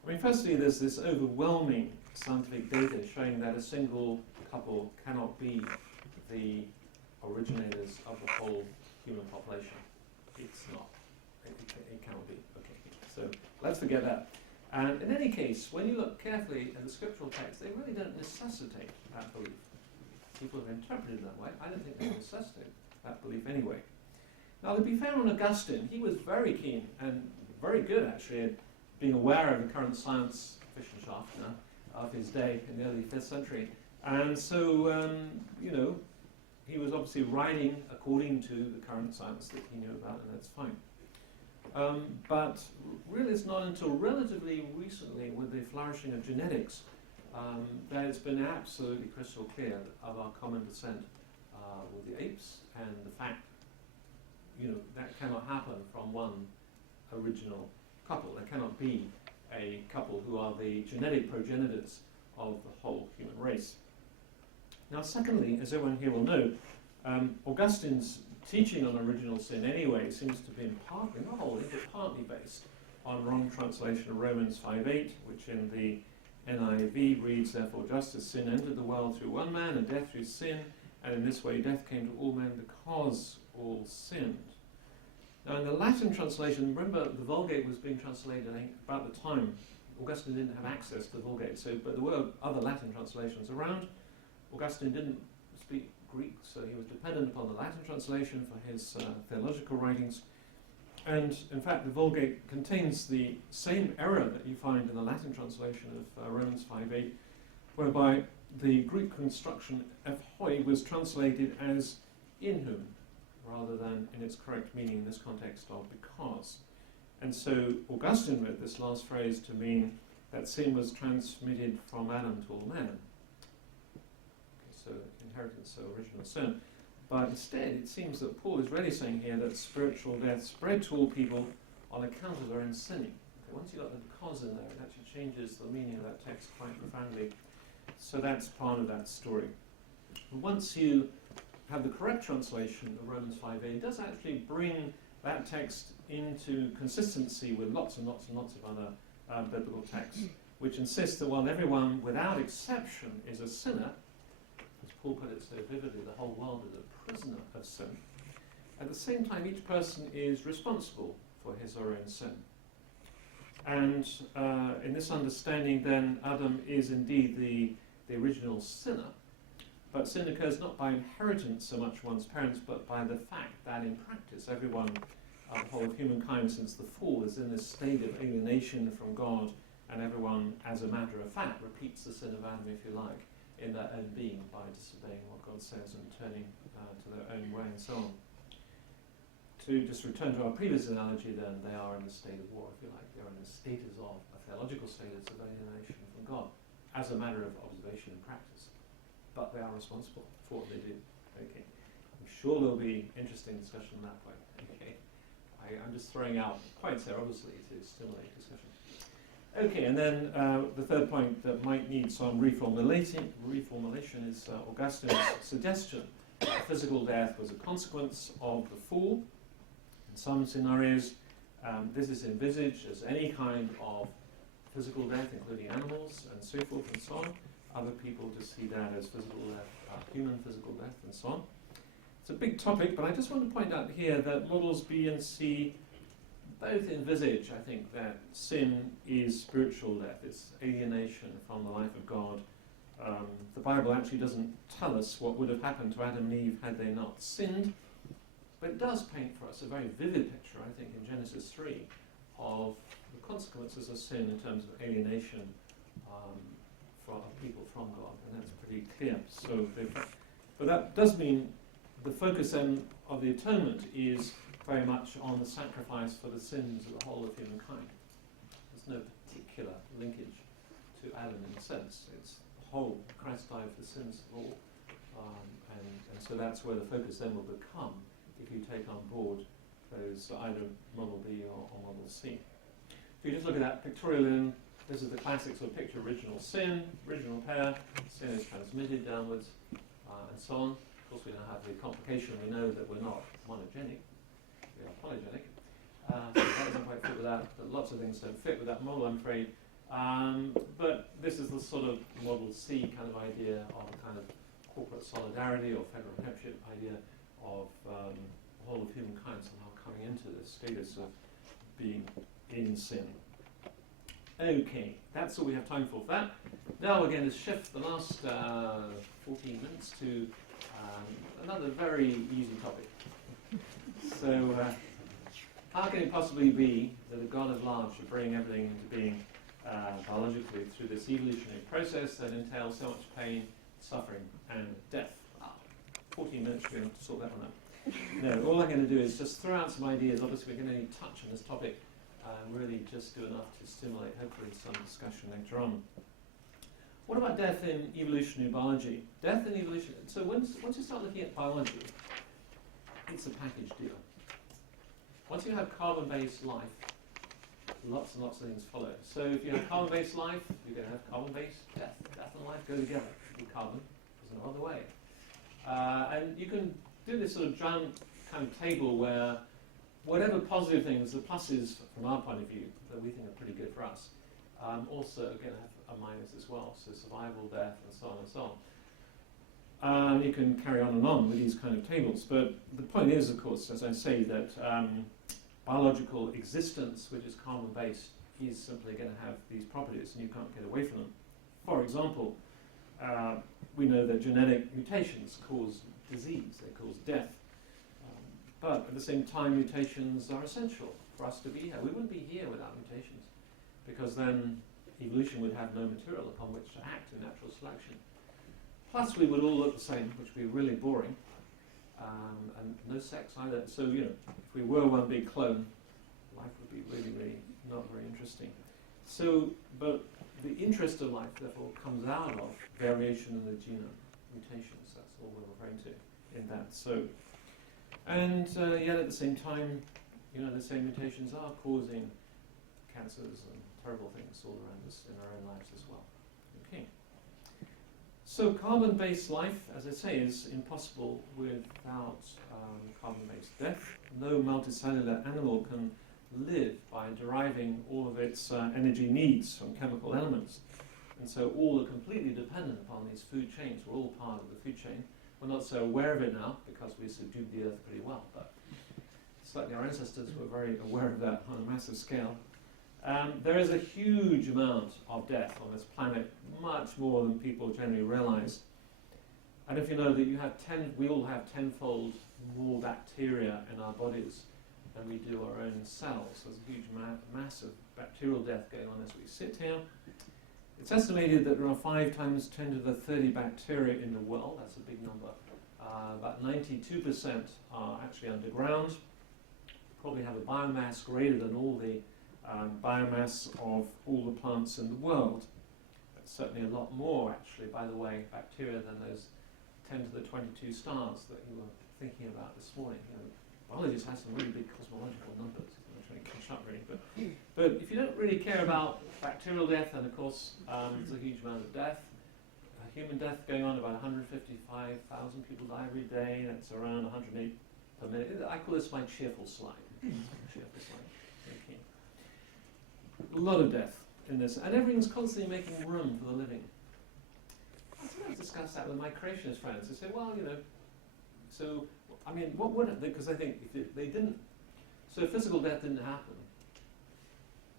I mean, firstly, there's this overwhelming scientific data showing that a single couple cannot be the originators of the whole human population. It's not. It cannot be. Okay. So let's forget that. And in any case, when you look carefully at the scriptural text, they really don't necessitate that belief. People have interpreted it that way. I don't think they necessitate that belief anyway. Now, to be fair on Augustine, he was very keen and very good, actually, at being aware of the current science Wissenschaft of his day in the early 5th century. And so, he was obviously writing according to the current science that he knew about, and that's fine. But really it's not until relatively recently, with the flourishing of genetics, that it's been absolutely crystal clear of our common descent with the apes, and the fact, that cannot happen from one original couple. There cannot be a couple who are the genetic progenitors of the whole human race. Now, secondly, as everyone here will know, Augustine's teaching on original sin anyway seems to be partly, not wholly, but partly based on wrong translation of Romans 5:8, which in the NIV reads, "Therefore just as sin entered the world through one man, and death through sin, and in this way death came to all men because all sinned." Now in the Latin translation, remember the Vulgate was being translated about the time. Augustine didn't have access to the Vulgate, but there were other Latin translations around. Augustine didn't speak Greek, so he was dependent upon the Latin translation for his theological writings. And in fact, the Vulgate contains the same error that you find in the Latin translation of Romans 5:8, whereby the Greek construction "ephoi" was translated as "in whom," rather than in its correct meaning in this context of "because." And so Augustine read this last phrase to mean that sin was transmitted from Adam to all men. So inheritance, so original sin. But instead, it seems that Paul is really saying here that spiritual death spread to all people on account of their own sinning. Okay, once you've got the "because" in there, it actually changes the meaning of that text quite profoundly. So that's part of that story. Once you have the correct translation of Romans 5:8, it does actually bring that text into consistency with lots and lots and lots of other biblical texts, which insist that while everyone without exception is a sinner, as Paul put it so vividly, the whole world is a prisoner of sin, at the same time each person is responsible for his or her own sin. And in this understanding then, Adam is indeed the original sinner, but sin occurs not by inheritance so much from one's parents, but by the fact that in practice everyone, the whole of humankind since the fall, is in this state of alienation from God, and everyone, as a matter of fact, repeats the sin of Adam, if you like, in their own being by disobeying what God says and turning to their own way and so on. To just return to our previous analogy then, they are in a state of war, if you like. They are in a status of, a theological status of alienation from God, as a matter of observation and practice. But they are responsible for what they do. Okay. I'm sure there'll be interesting discussion on that point. Okay. I'm just throwing out points there, obviously, to stimulate discussion. Okay, and then the third point that might need some reformulation is Augustine's suggestion that physical death was a consequence of the fall. In some scenarios, this is envisaged as any kind of physical death, including animals and so forth and so on. Other people just see that as physical death, human physical death, and so on. It's a big topic, but I just want to point out here that models B and C both envisage, I think, that sin is spiritual death. It's alienation from the life of God. The Bible actually doesn't tell us what would have happened to Adam and Eve had they not sinned, but it does paint for us a very vivid picture, I think, in Genesis 3 of the consequences of sin in terms of alienation of people from God, and that's pretty clear. But that does mean the focus then of the atonement is very much on the sacrifice for the sins of the whole of humankind. There's no particular linkage to Adam in a sense. It's the whole. Christ died for the sins of all. And so that's where the focus then will become if you take on board those either Model B or Model C. If you just look at that pictorial in, this is the classic sort of picture, original sin, original pair, sin is transmitted downwards, and so on. Of course, we now have the complication, we know that we're not monogenic, we are polygenic. That doesn't quite fit with that, but lots of things don't fit with that model, I'm afraid. But this is the sort of Model C kind of idea of a kind of corporate solidarity or federal headship idea of the whole of humankind somehow coming into this status of being in sin. Okay, that's all we have time for that. Now we're going to shift the last 14 minutes to another very easy topic. So, how can it possibly be that a God of love should bring everything into being biologically through this evolutionary process that entails so much pain, suffering, and death? 14 minutes, we're going to sort that one out. No, all I'm going to do is just throw out some ideas. Obviously, we're going to only touch on this topic and really just do enough to stimulate, hopefully, some discussion later on. What about death in evolutionary biology? Death in evolution. So once you start looking at biology, it's a package deal. Once you have carbon-based life, lots and lots of things follow. So if you have carbon-based life, you're going to have carbon-based death. Death and life go together. With carbon, there's no other way. And you can do this sort of giant kind of table where whatever positive things, the pluses from our point of view that we think are pretty good for us, also are going to have a minus as well. So survival, death, and so on and so on. You can carry on with these kind of tables, but the point is, of course, as I say, that biological existence, which is carbon-based, is simply going to have these properties, and you can't get away from them. For example, we know that genetic mutations cause disease, they cause death. But at the same time, mutations are essential for us to be here. We wouldn't be here without mutations, because then evolution would have no material upon which to act in natural selection. Plus, we would all look the same, which would be really boring, and no sex either. So, if we were one big clone, life would be really, really not very interesting. So, but the interest of life, therefore, comes out of variation in the genome, mutations. That's all we're referring to in that. So, and yet at the same time, the same mutations are causing cancers and terrible things all around us in our own lives as well. Okay. So carbon-based life, as I say, is impossible without carbon-based death. No multicellular animal can live by deriving all of its energy needs from chemical elements. And so all are completely dependent upon these food chains. We're all part of the food chain. We're not so aware of it now because we subdued the earth pretty well, but certainly our ancestors were very aware of that on a massive scale. There is a huge amount of death on this planet, much more than people generally realize. And if you know that we all have tenfold more bacteria in our bodies than we do our own cells. There's a huge mass of bacterial death going on as we sit here. It's estimated that there are 5 times 10 to the 30 bacteria in the world. That's a big number. About 92% are actually underground. Probably have a biomass greater than all the biomass of all the plants in the world. That's certainly a lot more, actually, by the way, bacteria than those 10 to the 22 stars that you were thinking about this morning. biologists have some really big cosmological numbers. I'm trying to catch up really, but if you don't really care about bacterial death, then of course there's a huge amount of death. Human death going on, about 155,000 people die every day. That's around 108 per minute. I call this my cheerful slide. Cheerful slide. Okay. A lot of death in this, and everything's constantly making room for the living. I sometimes discuss that with my creationist friends. They say, well, so, I mean, what would it, because I think if they didn't, so physical death didn't happen.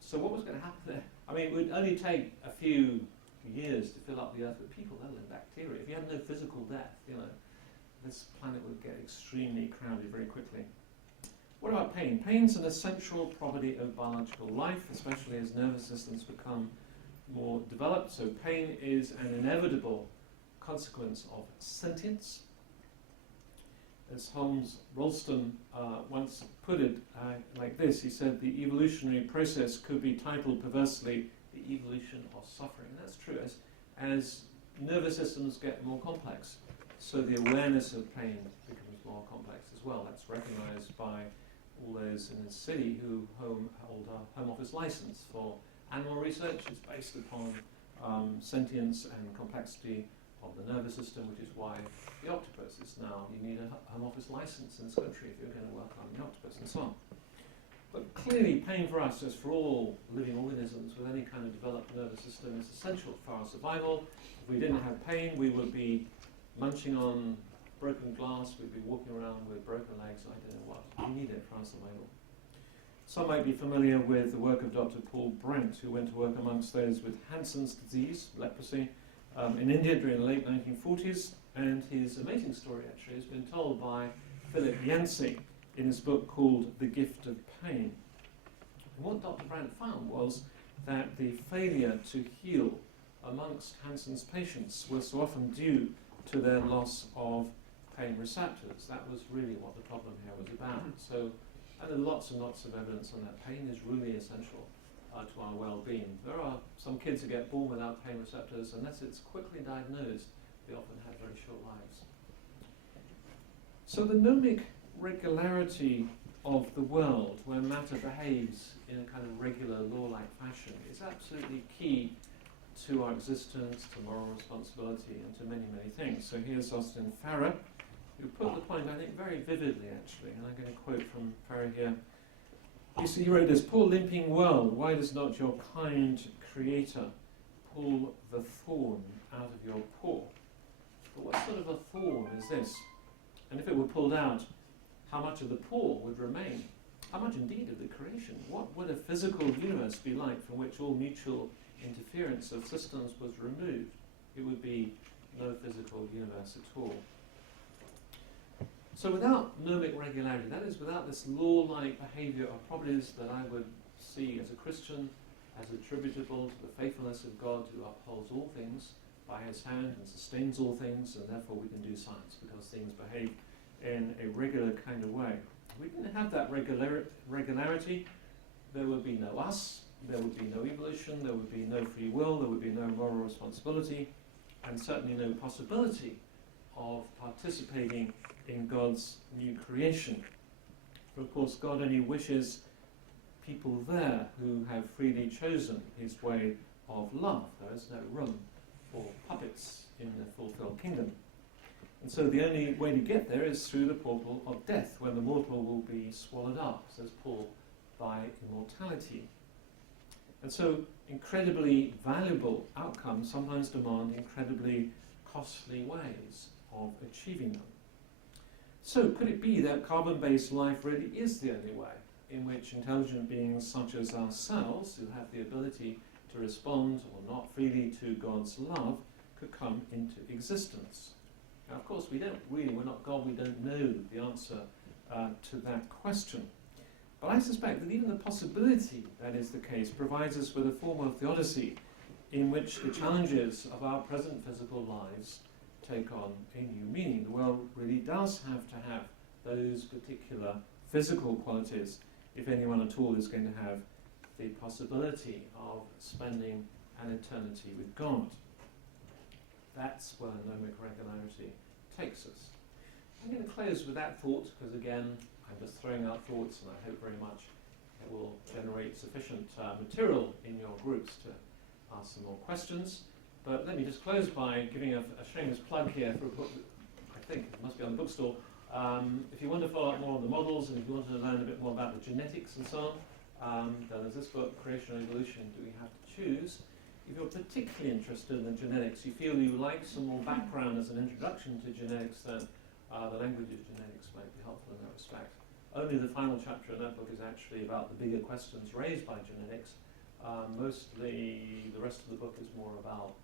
So what was going to happen there? I mean, it would only take a few years to fill up the earth with people, let alone bacteria. If you had no physical death, this planet would get extremely crowded very quickly. What about pain? Pain's an essential property of biological life, especially as nervous systems become more developed. So pain is an inevitable consequence of sentience. As Holmes Rolston once put it like this, he said, the evolutionary process could be titled perversely the evolution of suffering. And that's true. As nervous systems get more complex, so the awareness of pain becomes more complex as well. That's recognized by all those in the city who hold a home office license for animal research. It's based upon sentience and complexity of the nervous system, which is why the octopus is now, you need a home office license in this country if you're going to work on the octopus and so on. But clearly pain for us, as for all living organisms with any kind of developed nervous system, is essential for our survival. If we didn't have pain, we would be munching on broken glass, we'd be walking around with broken legs, I don't know what. We need it for our survival. Some might be familiar with the work of Dr. Paul Brent, who went to work amongst those with Hansen's disease, leprosy, in India during the late 1940s, and his amazing story actually has been told by Philip Yancey in his book called The Gift of Pain. And what Dr. Brent found was that the failure to heal amongst Hansen's patients was so often due to their loss of pain receptors. That was really what the problem here was about. So, and there are lots and lots of evidence on that. Pain is really essential to our well-being. There are some kids who get born without pain receptors. Unless it's quickly diagnosed, they often have very short lives. So the gnomic regularity of the world, where matter behaves in a kind of regular law-like fashion, is absolutely key to our existence, to moral responsibility, and to many, many things. So here's Austin Farrer, who put the point, I think, very vividly, actually, and I'm going to quote from Farrer here. He wrote this, poor limping world, why does not your kind creator pull the thorn out of your paw? But what sort of a thorn is this? And if it were pulled out, how much of the paw would remain? How much indeed of the creation? What would a physical universe be like from which all mutual interference of systems was removed? It would be no physical universe at all. So without gnomic regularity, that is, without this law-like behavior of properties that I would see as a Christian as attributable to the faithfulness of God who upholds all things by his hand and sustains all things, and therefore we can do science because things behave in a regular kind of way. If we didn't have that regularity, there would be no us, there would be no evolution, there would be no free will, there would be no moral responsibility, and certainly no possibility of participating in God's new creation. For of course God only wishes people there who have freely chosen his way of love. There is no room for puppets in the fulfilled kingdom. And so the only way to get there is through the portal of death, when the mortal will be swallowed up, says Paul, by immortality. And so incredibly valuable outcomes sometimes demand incredibly costly ways of achieving them. So could it be that carbon-based life really is the only way in which intelligent beings such as ourselves, who have the ability to respond or not freely to God's love, could come into existence? Now, of course, we're not God, we don't know the answer to that question. But I suspect that even the possibility that is the case provides us with a form of theodicy in which the challenges of our present physical lives take on a new meaning. The world really does have to have those particular physical qualities if anyone at all is going to have the possibility of spending an eternity with God. That's where gnomic regularity takes us. I'm going to close with that thought, because again, I'm just throwing out thoughts, and I hope very much it will generate sufficient material in your groups to ask some more questions. But let me just close by giving a shameless plug here for a book that I think it must be on the bookstore. If you want to follow up more on the models, and if you want to learn a bit more about the genetics and so on, then there's this book, Creation and Evolution, Do We Have to Choose? If you're particularly interested in genetics, you feel you like some more background as an introduction to genetics, then the language of genetics might be helpful in that respect. Only the final chapter in that book is actually about the bigger questions raised by genetics. Mostly the rest of the book is more about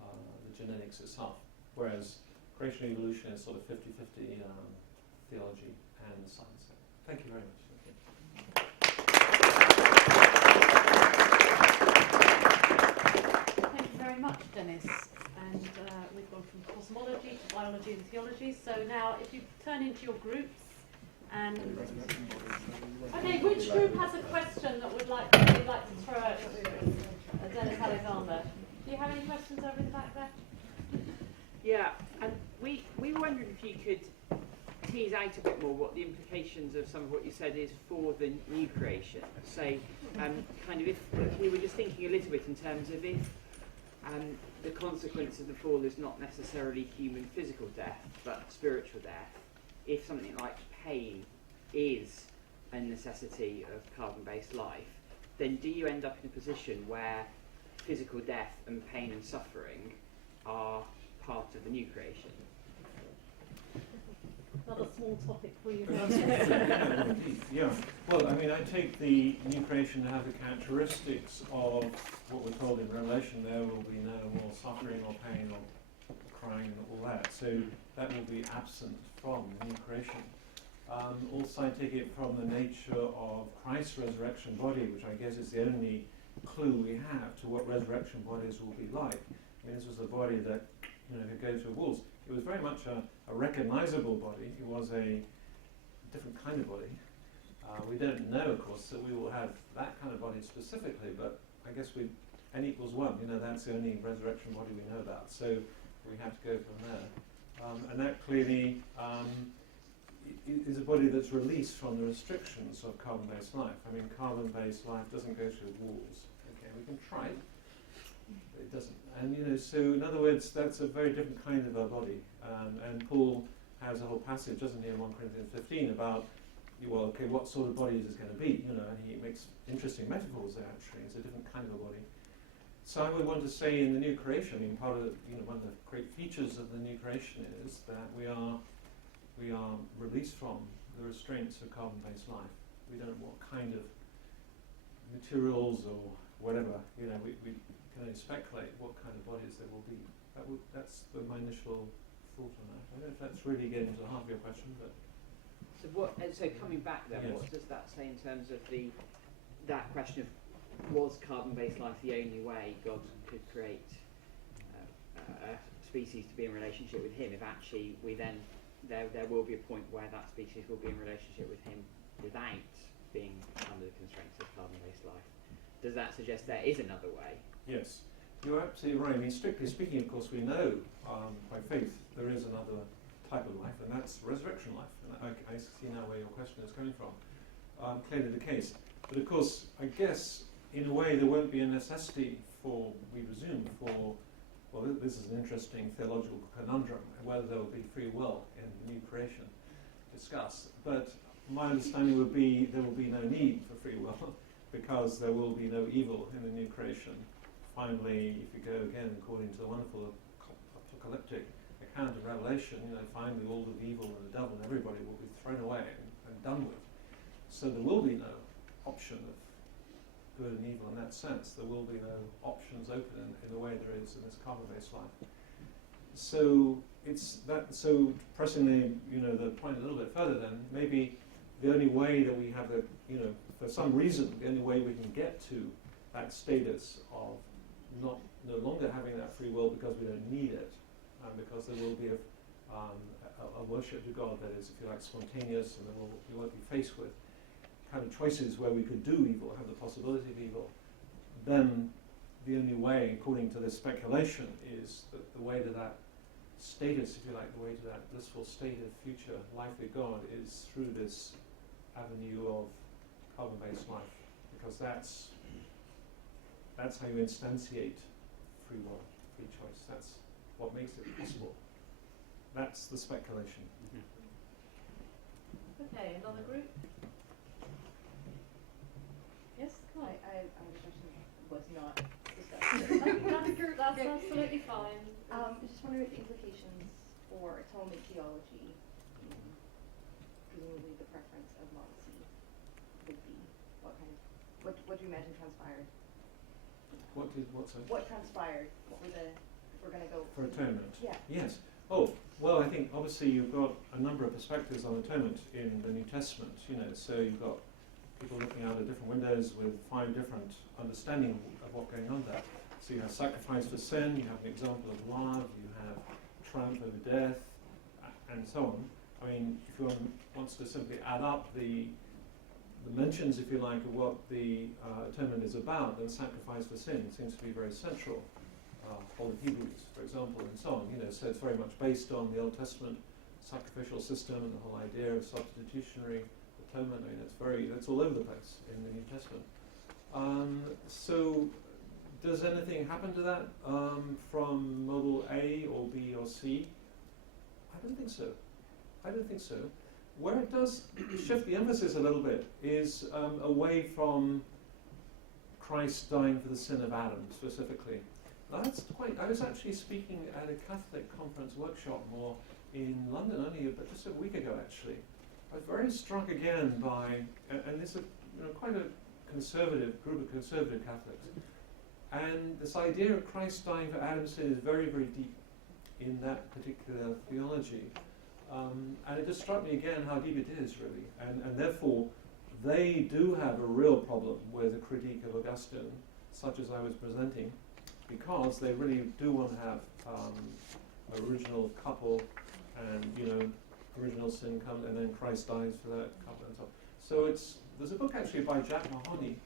the genetics itself, whereas Creation and Evolution is sort of 50-50 theology and science. Thank you very much. Thank you very much, Denis. And we've gone from cosmology to biology and theology. So now, if you turn into your groups, and okay, which group has a question that they'd like to throw at Denis Alexander? Do you have any questions over in the back there? Yeah, and we were wondering if you could tease out a bit more what the implications of some of what you said is for the new creation. So, kind of if we were just thinking a little bit in terms of if the consequence of the fall is not necessarily human physical death, but spiritual death, if something like pain is a necessity of carbon-based life, then do you end up in a position where physical death and pain and suffering are part of the new creation? Another small topic for you. Yeah. Well, I mean, I take the new creation to have the characteristics of what we're told in Revelation. There will be no more suffering or pain or crying and all that. So that will be absent from the new creation. Also, I take it from the nature of Christ's resurrection body, which I guess is the only clue we have to what resurrection bodies will be like. I mean, this was a body that, could go through walls. It was very much a recognizable body. It was a different kind of body. We don't know, of course, that we will have that kind of body specifically, but I guess n equals 1. That's the only resurrection body we know about. So we have to go from there. And that clearly is a body that's released from the restrictions of carbon-based life. I mean, carbon-based life doesn't go through walls. Okay, we can try it, but it doesn't. And so in other words, that's a very different kind of a body. And Paul has a whole passage, doesn't he, in 1 Corinthians 15 about, what sort of body is this going to be? And he makes interesting metaphors there. Actually, it's a different kind of a body. So I would want to say in the new creation, I mean, part of one of the great features of the new creation is that we are released from the restraints of carbon-based life. We don't know what kind of materials or whatever, we can only speculate what kind of bodies there will be. That's my initial thought on that. I don't know if that's really getting to the heart of your question, but... So coming back then, Yes. What does that say in terms of that question of, was carbon-based life the only way God could create a species to be in relationship with him, if actually there will be a point where that species will be in relationship with him without being under the constraints of carbon-based life? Does that suggest there is another way? Yes, you're absolutely right. I mean, strictly speaking, of course, we know by faith there is another type of life, and that's resurrection life. And I see now where your question is coming from. Clearly the case. But of course, I guess, in a way, there won't be a necessity for, we presume, this is an interesting theological conundrum, whether there will be free will in the new creation discussed. But my understanding would be there will be no need for free will because there will be no evil in the new creation. Finally, if you go again according to the wonderful apocalyptic account of Revelation, finally all the evil and the devil and everybody will be thrown away and done with. So there will be no option of good and evil in that sense. There will be no options open in the way there is in this carbon-based life. So it's that. So pressing the point a little bit further, then maybe the only way that we have for some reason, the only way we can get to that status of no longer having that free will because we don't need it, and because there will be a worship to God that is, if you like, spontaneous, and we won't be faced with kind of choices where we could do evil, have the possibility of evil, then the only way, according to this speculation, is that the way to that status, if you like, the way to that blissful state of future life with God is through this avenue of carbon-based life, because that's how you instantiate free will, free choice. That's what makes it possible. That's the speculation. Okay, another group? Yes, come on. I have a question that was not discussed. Another group, that's Okay. absolutely fine. I just wondering what the implications for atonement theology, presumably the preference of Model C, would be. What do you imagine transpired? What transpired? What were the, if we're going to go For atonement? Yeah. Yes. Oh, well, I think obviously you've got a number of perspectives on atonement in the New Testament, so you've got people looking out of different windows with 5 different understanding of what's going on there. So you have sacrifice for sin, you have an example of love, you have triumph over death, and so on. I mean, if one wants to simply add up the mentions, if you like, of what the atonement is about, then sacrifice for sin seems to be very central. Whole of Hebrews, for example, and so on. So it's very much based on the Old Testament sacrificial system and the whole idea of substitutionary atonement. I mean, it's all over the place in the New Testament. So, does anything happen to that from model A or B or C? I don't think so. Where it does shift the emphasis a little bit is away from Christ dying for the sin of Adam specifically. Now I was actually speaking at a Catholic conference workshop more in London only just a week ago actually. I was very struck again by, and this is quite a conservative group of conservative Catholics, and this idea of Christ dying for Adam's sin is very, very deep in that particular theology. And it just struck me again how deep it is really, and therefore they do have a real problem with a critique of Augustine, such as I was presenting, because they really do want to have original couple, and original sin comes, and then Christ dies for that couple and so on. So there's a book actually by Jack Mahoney,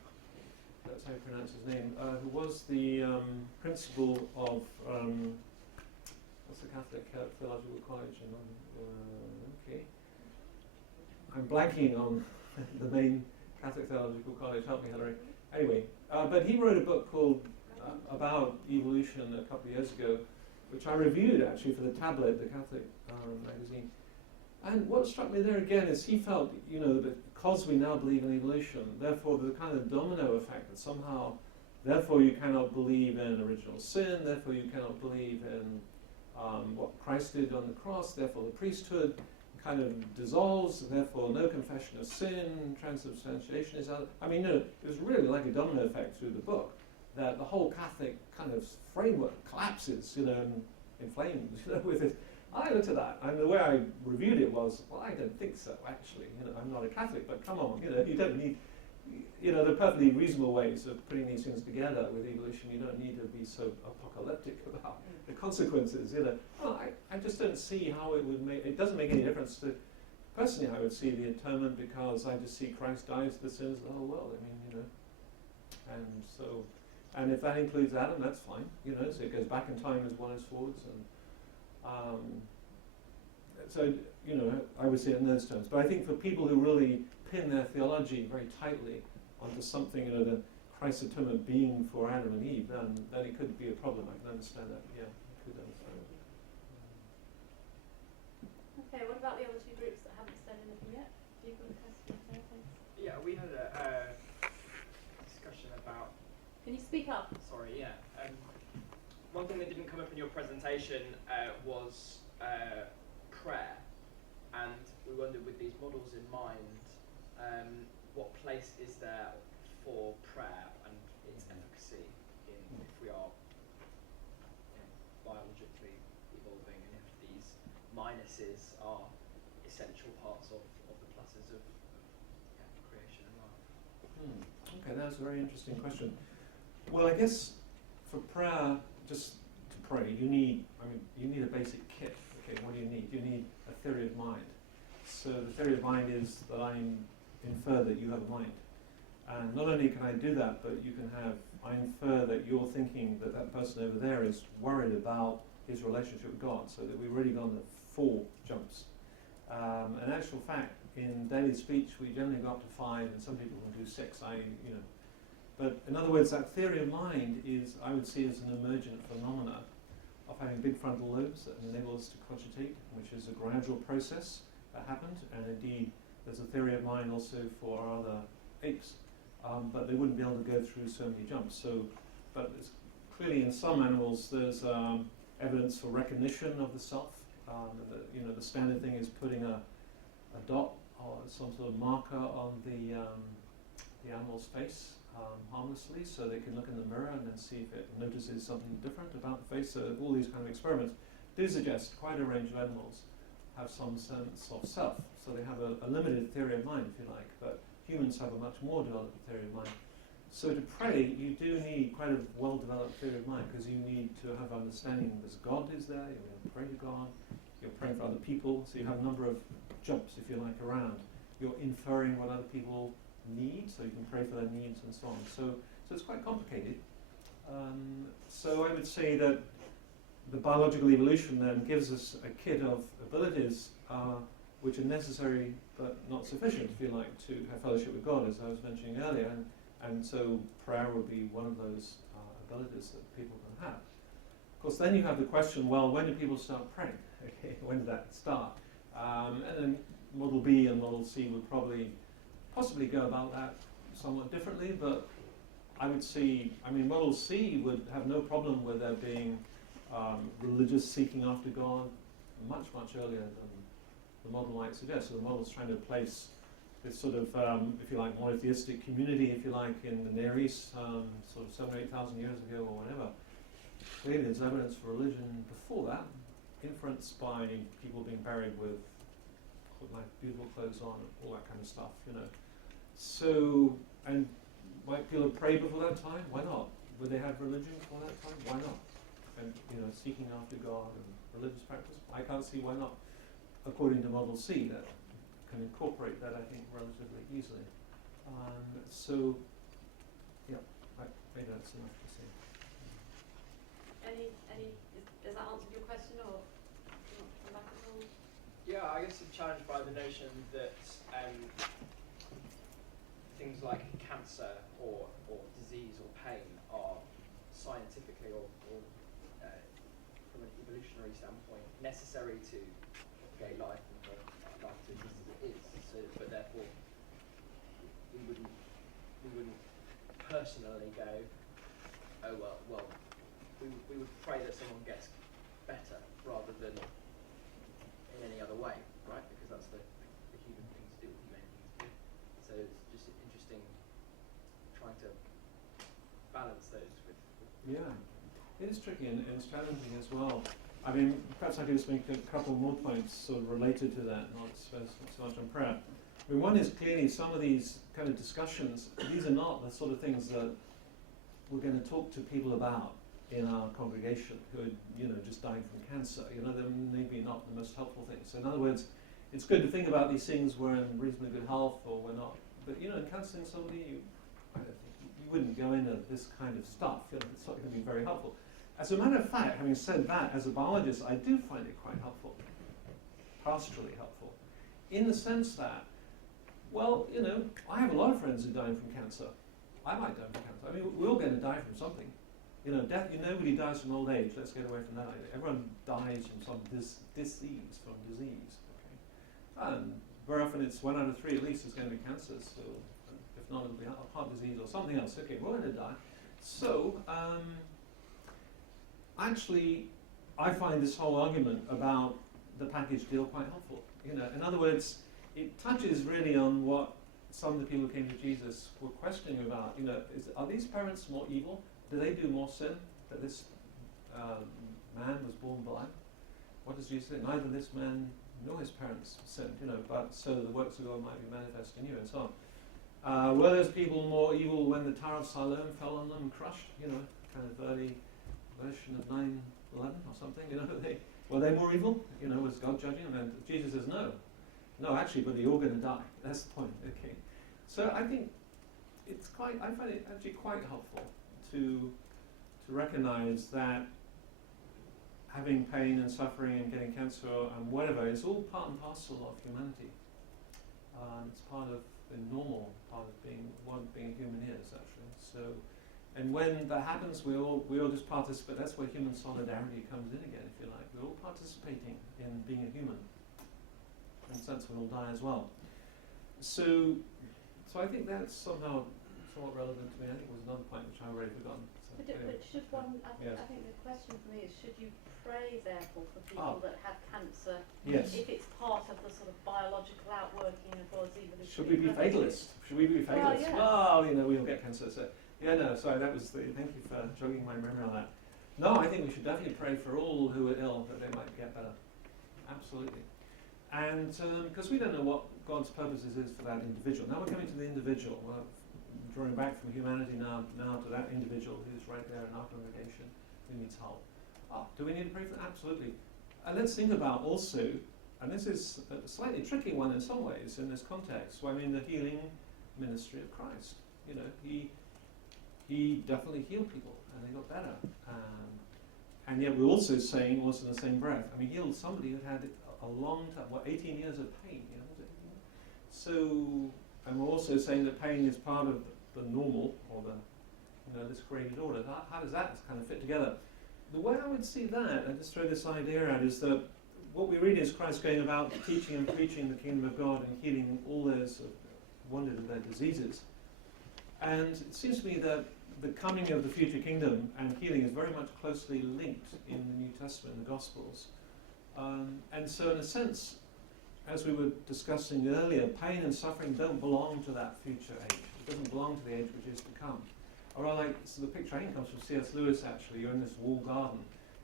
that's how you pronounce his name, who was the principal of what's the Catholic Theological College in London? Okay, I'm blanking on the main Catholic Theological College. Help me, Hilary. Anyway, but he wrote a book called about evolution a couple of years ago, which I reviewed actually for the Tablet, the Catholic magazine. And what struck me there again is he felt, that because we now believe in evolution, therefore the kind of domino effect that somehow, therefore you cannot believe in original sin, therefore you cannot believe in what Christ did on the cross, therefore the priesthood kind of dissolves, therefore no confession of sin, transubstantiation is out. I mean, it was really like a domino effect through the book, that the whole Catholic kind of framework collapses, and in flames, with it. I looked at that, and the way I reviewed it was, well, I don't think so, actually. I'm not a Catholic, but come on, you don't need, there are perfectly reasonable ways of putting these things together with evolution. You don't need to be so apocalyptic about the consequences, Well, I just don't see how it would make, it doesn't make any difference to, personally, I would see the atonement because I just see Christ dies for the sins of the whole world. I mean, and so, and if that includes Adam, that's fine, so it goes back in time as well as forwards, and so, I would say it in those terms. But I think for people who really pin their theology very tightly onto something, the Christ's atonement being for Adam and Eve, then it could be a problem. I can understand that. Yeah, I could understand it. Okay, what about the other 2 groups that haven't said anything yet? Do you got a question? Thanks. Yeah, we had a discussion about. Can you speak up? Sorry, yeah. One thing that didn't come up in your presentation was prayer, and we wondered, with these models in mind, what place is there for prayer and its efficacy in if we are biologically evolving, and if these minuses are essential parts of the pluses of creation and life. Okay, that's a very interesting question. Well, I guess for prayer, just to pray, you need a basic kit. Okay, what do you need? You need a theory of mind. So the theory of mind is that I infer that you have a mind. And not only can I do that, but I infer that you're thinking that that person over there is worried about his relationship with God, so that we've already gone to 4 jumps. In actual fact, in daily speech, we generally go up to 5, and some people can do 6. But in other words, that theory of mind is, I would see, as an emergent phenomena of having big frontal lobes that enable us to cogitate, which is a gradual process that happened, and indeed there's a theory of mind also for our other apes, but they wouldn't be able to go through so many jumps. So, but it's clearly in some animals there's evidence for recognition of the self. The standard thing is putting a dot or some sort of marker on the animal's face harmlessly, so they can look in the mirror and then see if it notices something different about the face. So all these kind of experiments do suggest quite a range of animals have some sense of self. So they have a limited theory of mind, if you like, but humans have a much more developed theory of mind. So to pray, you do need quite a well-developed theory of mind, because you need to have understanding that God is there, you're going to pray to God, you're praying for other people, so you have a number of jumps, if you like, around. You're inferring what other people need, so you can pray for their needs and so on. So it's quite complicated. So I would say that the biological evolution then gives us a kit of abilities which are necessary but not sufficient, if you like, to have fellowship with God, as I was mentioning earlier. And so prayer will be one of those abilities that people can have. Of course, then you have the question, well, when do people start praying? Okay, when did that start? And then Model B and Model C would possibly go about that somewhat differently, but I would see, Model C would have no problem with there being religious seeking after God much, much earlier than the model might suggest. So the model's trying to place this sort of, if you like, monotheistic community, if you like, in the Near East, sort of 7,000 or 8,000 years ago or whatever. Clearly there's evidence for religion before that, inferenced by people being buried with like beautiful clothes on, all that kind of stuff, So, and might people have prayed before that time? Why not? Would they have religion before that time? Why not? And, seeking after God and religious practice? I can't see why not, according to Model C, that can incorporate that, I think, relatively easily. So, yeah, maybe that's enough to say. Does that answer your question, or do you want to come back at all? Yeah, I guess I'm challenged by the notion that things like cancer or disease or pain are scientifically or from an evolutionary standpoint necessary to propagate life and for life to exist as it is. So, but therefore, we wouldn't personally go, oh well. We would pray that someone gets better rather than in any other way, right? Because that's the human thing to do, the humane thing to do. So it's just interesting trying to balance those with Yeah, it is tricky and it's challenging as well. Perhaps I could just make a couple more points sort of related to that, not so much on prayer. One is clearly some of these kind of discussions, these are not the sort of things that we're going to talk to people about in our congregation who had, just died from cancer. They're maybe not the most helpful things. So in other words, it's good to think about these things we're in reasonably good health or we're not. But in counselling somebody, I don't think you wouldn't go into this kind of stuff. It's not going to be very helpful. As a matter of fact, having said that, as a biologist, I do find it quite helpful, pastorally helpful, in the sense that, well, I have a lot of friends who died from cancer. I might die from cancer. We're all going to die from something. Death. Nobody dies from old age. Let's get away from that idea. Everyone dies from some disease. Okay, and very often it's 1 out of 3 at least is going to be cancer. So, if not, it'll be heart disease or something else. Okay, we're going to die. So, actually, I find this whole argument about the package deal quite helpful. In other words, it touches really on what some of the people who came to Jesus were questioning about. Are these parents more evil? Do they do more sin? That this man was born blind? What does Jesus say? Neither this man nor his parents sinned, but so the works of God might be manifest in you, and so on. Were those people more evil when the Tower of Siloam fell on them and crushed? Kind of early version of 9/11 or something. Were they more evil? Was God judging them? And Jesus says no. No, actually, but you're going to die. That's the point. Okay. So I think I find it actually quite helpful to recognize that having pain and suffering and getting cancer and whatever is all part and parcel of humanity. It's part of the normal part of being what being a human is, actually. So, and when that happens, we all just participate. That's where human solidarity comes in again, if you like. We're all participating in being a human. In a sense, we'll all die as well. So I think that's somehow somewhat relevant to me. I think it was another point which I've already forgotten. So anyway. But should one, Yes. I think the question for me is, should you pray therefore for people that have cancer Yes. if it's part of the sort of biological outworking of God's evolution? Should we be fatalist? Should we be fatalist? yes. Well, we'll get cancer. So, sorry, that was thank you for jogging my memory on that. No, I think we should definitely pray for all who are ill that they might get better. Absolutely. And because we don't know what God's purposes is for that individual. Now we're coming to the individual. We're drawing back from humanity now to that individual who's right there in our congregation who needs help. Do we need to pray for that? Absolutely. And let's think about also, and this is a slightly tricky one in some ways in this context, the healing ministry of Christ. He definitely healed people and they got better. And yet we're also saying, in the same breath, he healed somebody who had a long time, 18 years of pain, was it? So, and we're also saying that pain is part of the normal, or this created order. How does that kind of fit together? The way I would see that, I just throw this idea out, is that what we read is Christ going about teaching and preaching the kingdom of God and healing all those who wondered of their diseases. And it seems to me that the coming of the future kingdom and healing is very much closely linked in the New Testament, in the Gospels. And so in a sense, as we were discussing earlier, pain and suffering don't belong to that future age. It doesn't belong to the age which is to come. Or so the picture I think comes from C.S. Lewis actually. You're in this walled garden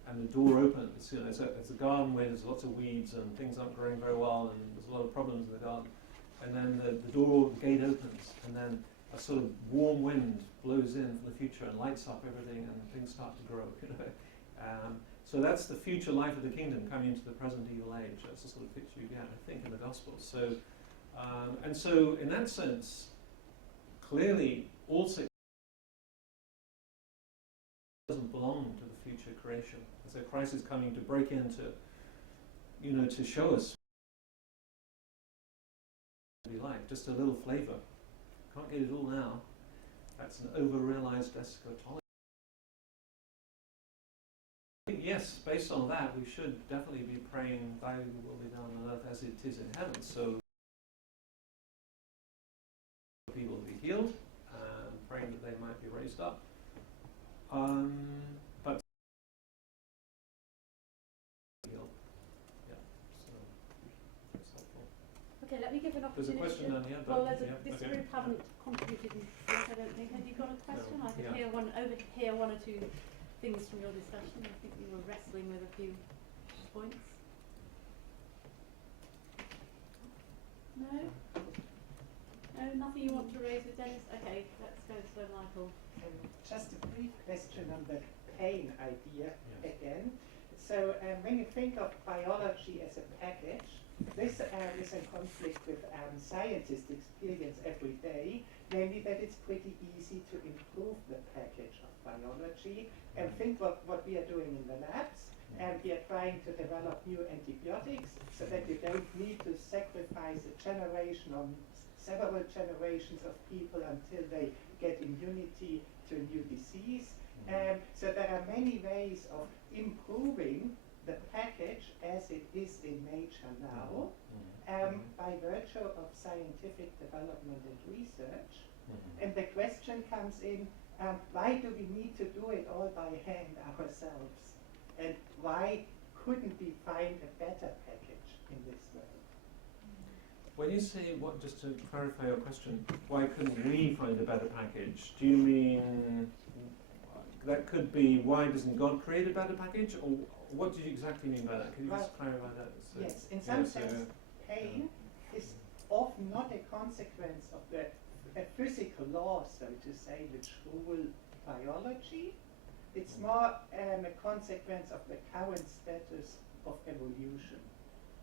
and the door opens. It's a garden where there's lots of weeds and things aren't growing very well and there's a lot of problems in the garden. And then the gate opens and then a sort of warm wind blows in from the future and lights up everything and things start to grow. So that's the future life of the kingdom coming into the present evil age. That's the sort of picture you get, I think, in the Gospels. So, and so in that sense, clearly also doesn't belong to the future creation. So Christ is coming to break into, to show us what we like, just a little flavour. Can't get it all now. That's an over-realized eschatology. Yes, based on that, we should definitely be praying, thy will be done on earth as it is in heaven. So people will be healed, praying that they might be raised up. But healed. Yeah, so that's helpful. Okay, let me give an There's a opportunity. question down here. This group haven't contributed yet, I don't think. Have you got a question? No. I could overhear one or two things from your discussion. I think you were wrestling with a few points. No? No, nothing you want to raise with Dennis? Okay, let's go to Michael. Just a brief question on the pain idea again. So when you think of biology as a package, this is in conflict with scientists' experience every day, namely that it's pretty easy to improve the package of biology. And think what we are doing in the labs. And we are trying to develop new antibiotics so that you don't need to sacrifice a generation or several generations of people until they get immunity to a new disease. So there are many ways of improving the package as it is in nature now by virtue of scientific development and research. And the question comes in, why do we need to do it all by hand ourselves? And why couldn't we find a better package in this world? When you say, just to clarify your question, why couldn't we find a better package? Do you mean that could be why doesn't God create a better package? Or what do you exactly mean by that? Can you just clarify that? So, yes, in some sense, pain is often not a consequence of the physical law, so to say, which rule biology. It's more a consequence of the current status of evolution.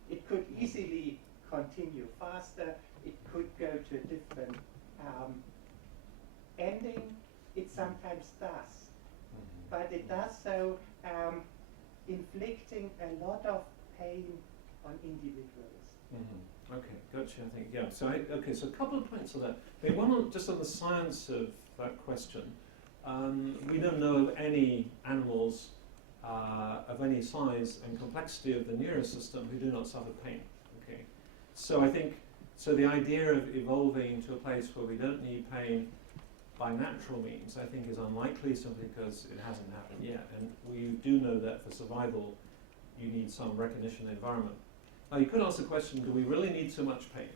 It could easily continue faster, it could go to a different ending, it sometimes does. But it does so inflicting a lot of pain on individuals. Mm-hmm. Okay, gotcha. I think yeah. So so a couple of points on that. I mean, one just on the science of that question. We don't know of any animals of any size and complexity of the nervous system who do not suffer pain. Okay, so I think the idea of evolving to a place where we don't need pain by natural means, I think, is unlikely simply because it hasn't happened yet. And we do know that for survival, you need some recognition environment. Now, you could ask the question: do we really need so much pain?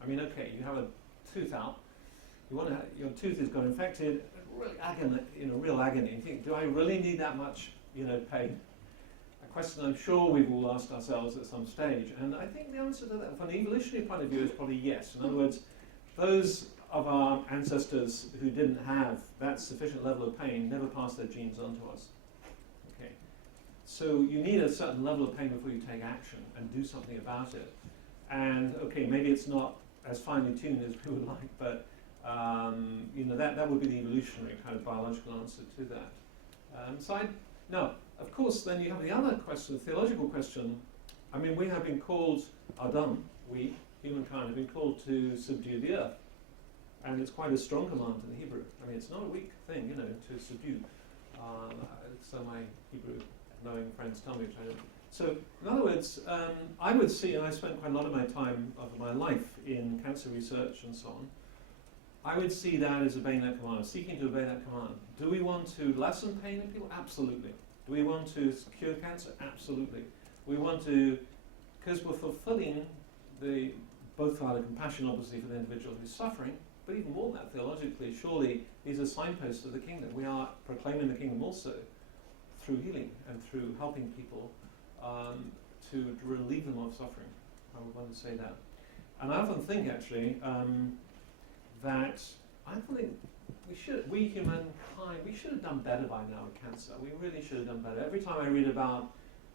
I mean, okay, you have a tooth out. You want to your tooth has got infected. Really agony, real agony. You think, do I really need that much, pain? A question I'm sure we've all asked ourselves at some stage, and I think the answer to that, from an evolutionary point of view, is probably yes. In other words, those of our ancestors who didn't have that sufficient level of pain never passed their genes on to us. Okay, so you need a certain level of pain before you take action and do something about it. And okay, maybe it's not as finely tuned as we would like, but that would be the evolutionary kind of biological answer to that. Now, of course, then you have the other question, the theological question. I mean, we have been called, Adam, we, humankind, have been called to subdue the earth. And it's quite a strong command in the Hebrew. I mean, it's not a weak thing, to subdue. So my Hebrew knowing friends tell me, which I don't. So, in other words, I would see, and I spent quite a lot of my time of my life in cancer research and so on, I would see that as obeying that command, seeking to obey that command. Do we want to lessen pain in people? Absolutely. Do we want to cure cancer? Absolutely. We want to, because we're fulfilling both out of compassion, obviously, for the individual who's suffering, but even more than that, theologically, surely these are signposts of the kingdom. We are proclaiming the kingdom also through healing and through helping people to relieve them of suffering. I would want to say that. And I often think, actually, that I think we humankind, we should have done better by now with cancer. We really should have done better. Every time I read about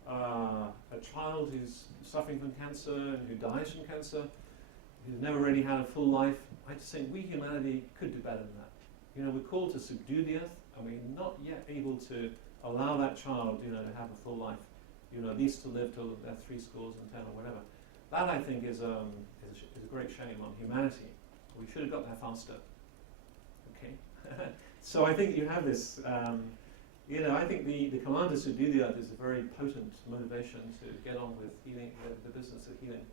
a child who's suffering from cancer and who dies from cancer, who's never really had a full life, I just think we humanity could do better than that. We're called to subdue the earth, and we're not yet able to allow that child, to have a full life. At least to live till they're 70 or whatever. That, I think, is a great shame on humanity. We should have got there faster. Okay, so I think you have this. I think the command to subdue the earth is a very potent motivation to get on with healing, the business of healing.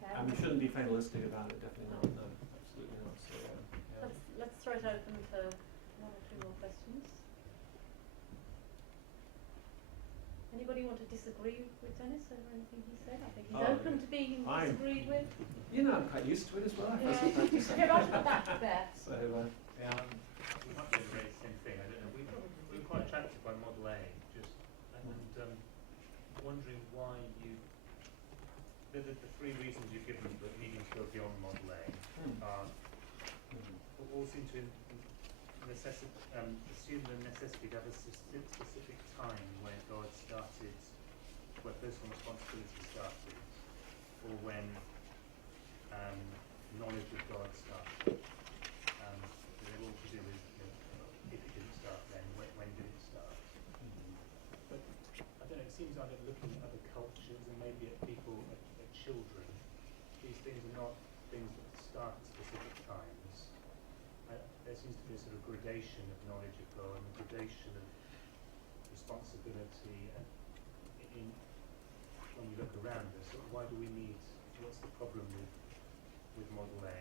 Okay. And we shouldn't be fatalistic about it. Definitely not. No, absolutely not. So, Let's throw it open to one or two more questions. Anybody want to disagree with Denis over anything he said? I think he's open to being disagreed with. I'm quite used to it as well. Yeah, right at the back there. So, yeah. We might be able to raise the same thing, I don't know. We're quite attracted by Model A, and wondering why the three reasons you've given for needing to go beyond Model A all seem to assume the necessity to have a specific time where God started, where personal responsibility started, or when knowledge of God started. They're all to do with if it didn't start then, when did it start? But I don't know, it seems like looking at other cultures and maybe at people, at children, these things are not things that start at specific times. There seems to be a sort of gradation of knowledge of God and a gradation of responsibility. And when we look around us, why do we need? What's the problem with Model A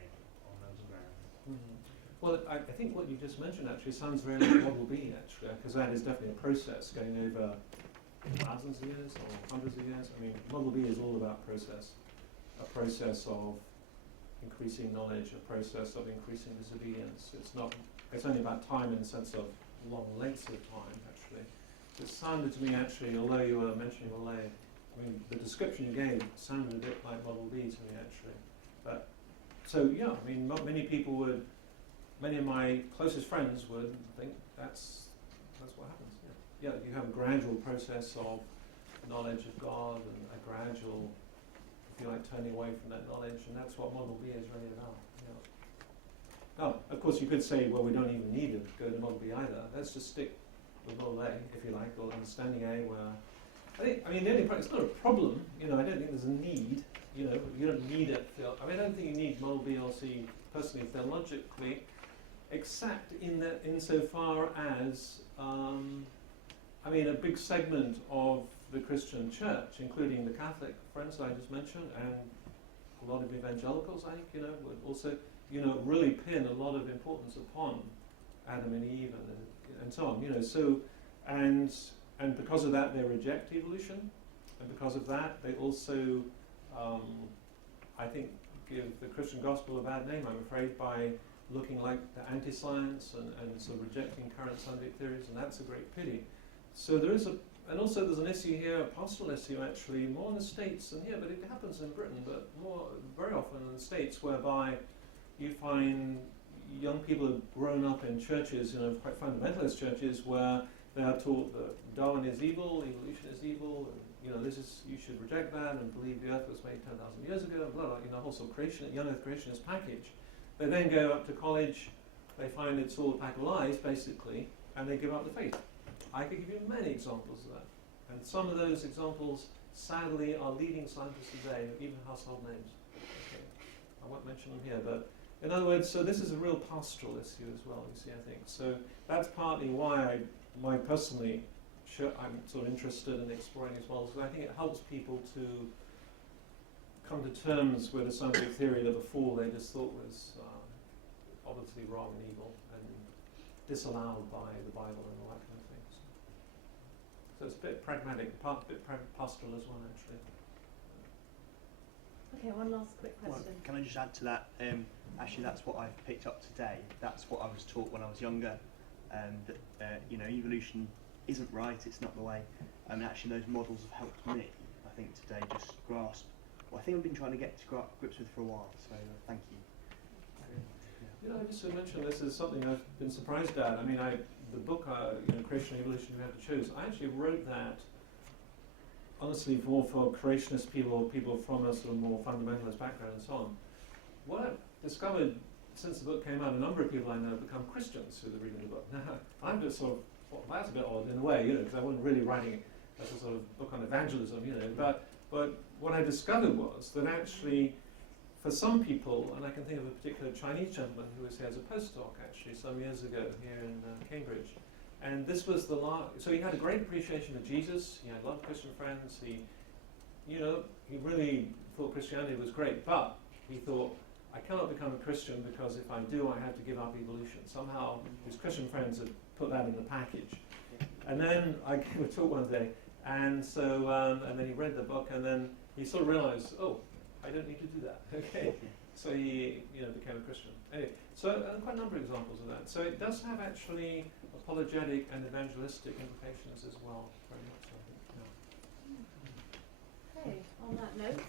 on those grounds? Mm-hmm. Well, I think what you just mentioned actually sounds very like Model B, actually, because that is definitely a process going over thousands of years or hundreds of years. I mean, Model B is all about process, a process of increasing knowledge, a process of increasing disobedience. It's only about time in the sense of long lengths of time, actually. It sounded to me, actually, although you were mentioning Malay, I mean, the description you gave sounded a bit like Model B to me, actually. But, so, yeah, I mean, many of my closest friends would think that's what happens. Yeah, you have a gradual process of knowledge of God and a gradual, if you like, turning away from that knowledge, and that's what Model B is really about. Yeah. Oh, of course, you could say, well, we don't even need to go to Model B either. Let's just stick with Model A, if you like, or Understanding A, where I mean, the only it's not a problem. I don't think there's a need. You don't need it. I mean, I don't think you need Model B or C personally, theologically, except insofar as I mean, a big segment of the Christian church, including the Catholic friends that I just mentioned, and a lot of evangelicals, I think, would also, really pin a lot of importance upon Adam and Eve and so on, so, and because of that they reject evolution, and because of that they also, I think, give the Christian gospel a bad name, I'm afraid, by looking like the anti-science and sort of rejecting current scientific theories, and that's a great pity. So there is and also there's an issue here, a pastoral issue actually, more in the States than here, but it happens in Britain, but very often in the States, whereby you find young people have grown up in churches, quite fundamentalist churches, where they are taught that Darwin is evil, evolution is evil, and you should reject that and believe the earth was made 10,000 years ago, and blah, blah, a whole sort of young earth creationist package. They then go up to college, they find it's all a pack of lies, basically, and they give up the faith. I could give you many examples of that. And some of those examples, sadly, are leading scientists today, even household names. Okay. I won't mention them here, but in other words, so this is a real pastoral issue as well, you see, I think. So that's partly why personally, I'm sort of interested in exploring these models, because I think it helps people to come to terms with a scientific theory that before they just thought was obviously wrong and evil and disallowed by the Bible and all that kind of thing. So it's a bit pragmatic, a bit pastoral as well, actually. Okay, one last quick question. Well, can I just add to that? Actually, that's what I've picked up today. That's what I was taught when I was younger. That evolution isn't right. It's not the way. And actually, those models have helped me, I think, today just grasp what I think I've been trying to get to grips with for a while. So thank you. I just to mention this is something I've been surprised at. I mean, the book, Creation and Evolution We Have to Choose, I actually wrote that honestly more for creationist people or people from a sort of more fundamentalist background and so on. What I've discovered since the book came out, a number of people I know have become Christians through the reading of the book. Now, I'm just sort of, well, that's a bit odd in a way, because I wasn't really writing it as a sort of book on evangelism, but what I discovered was that actually, for some people, and I can think of a particular Chinese gentleman who was here as a postdoc actually some years ago here in Cambridge, and this was the last. So he had a great appreciation of Jesus. He had a lot of Christian friends. He really thought Christianity was great, but he thought, I cannot become a Christian because if I do, I have to give up evolution. Somehow his Christian friends had put that in the package. And then I gave a talk one day, and so and then he read the book, and then he sort of realized, oh, I don't need to do that. Okay, so he became a Christian. Anyway, so quite a number of examples of that. So it does have actually apologetic and evangelistic implications as well, very much so. Yeah. Okay, on that note,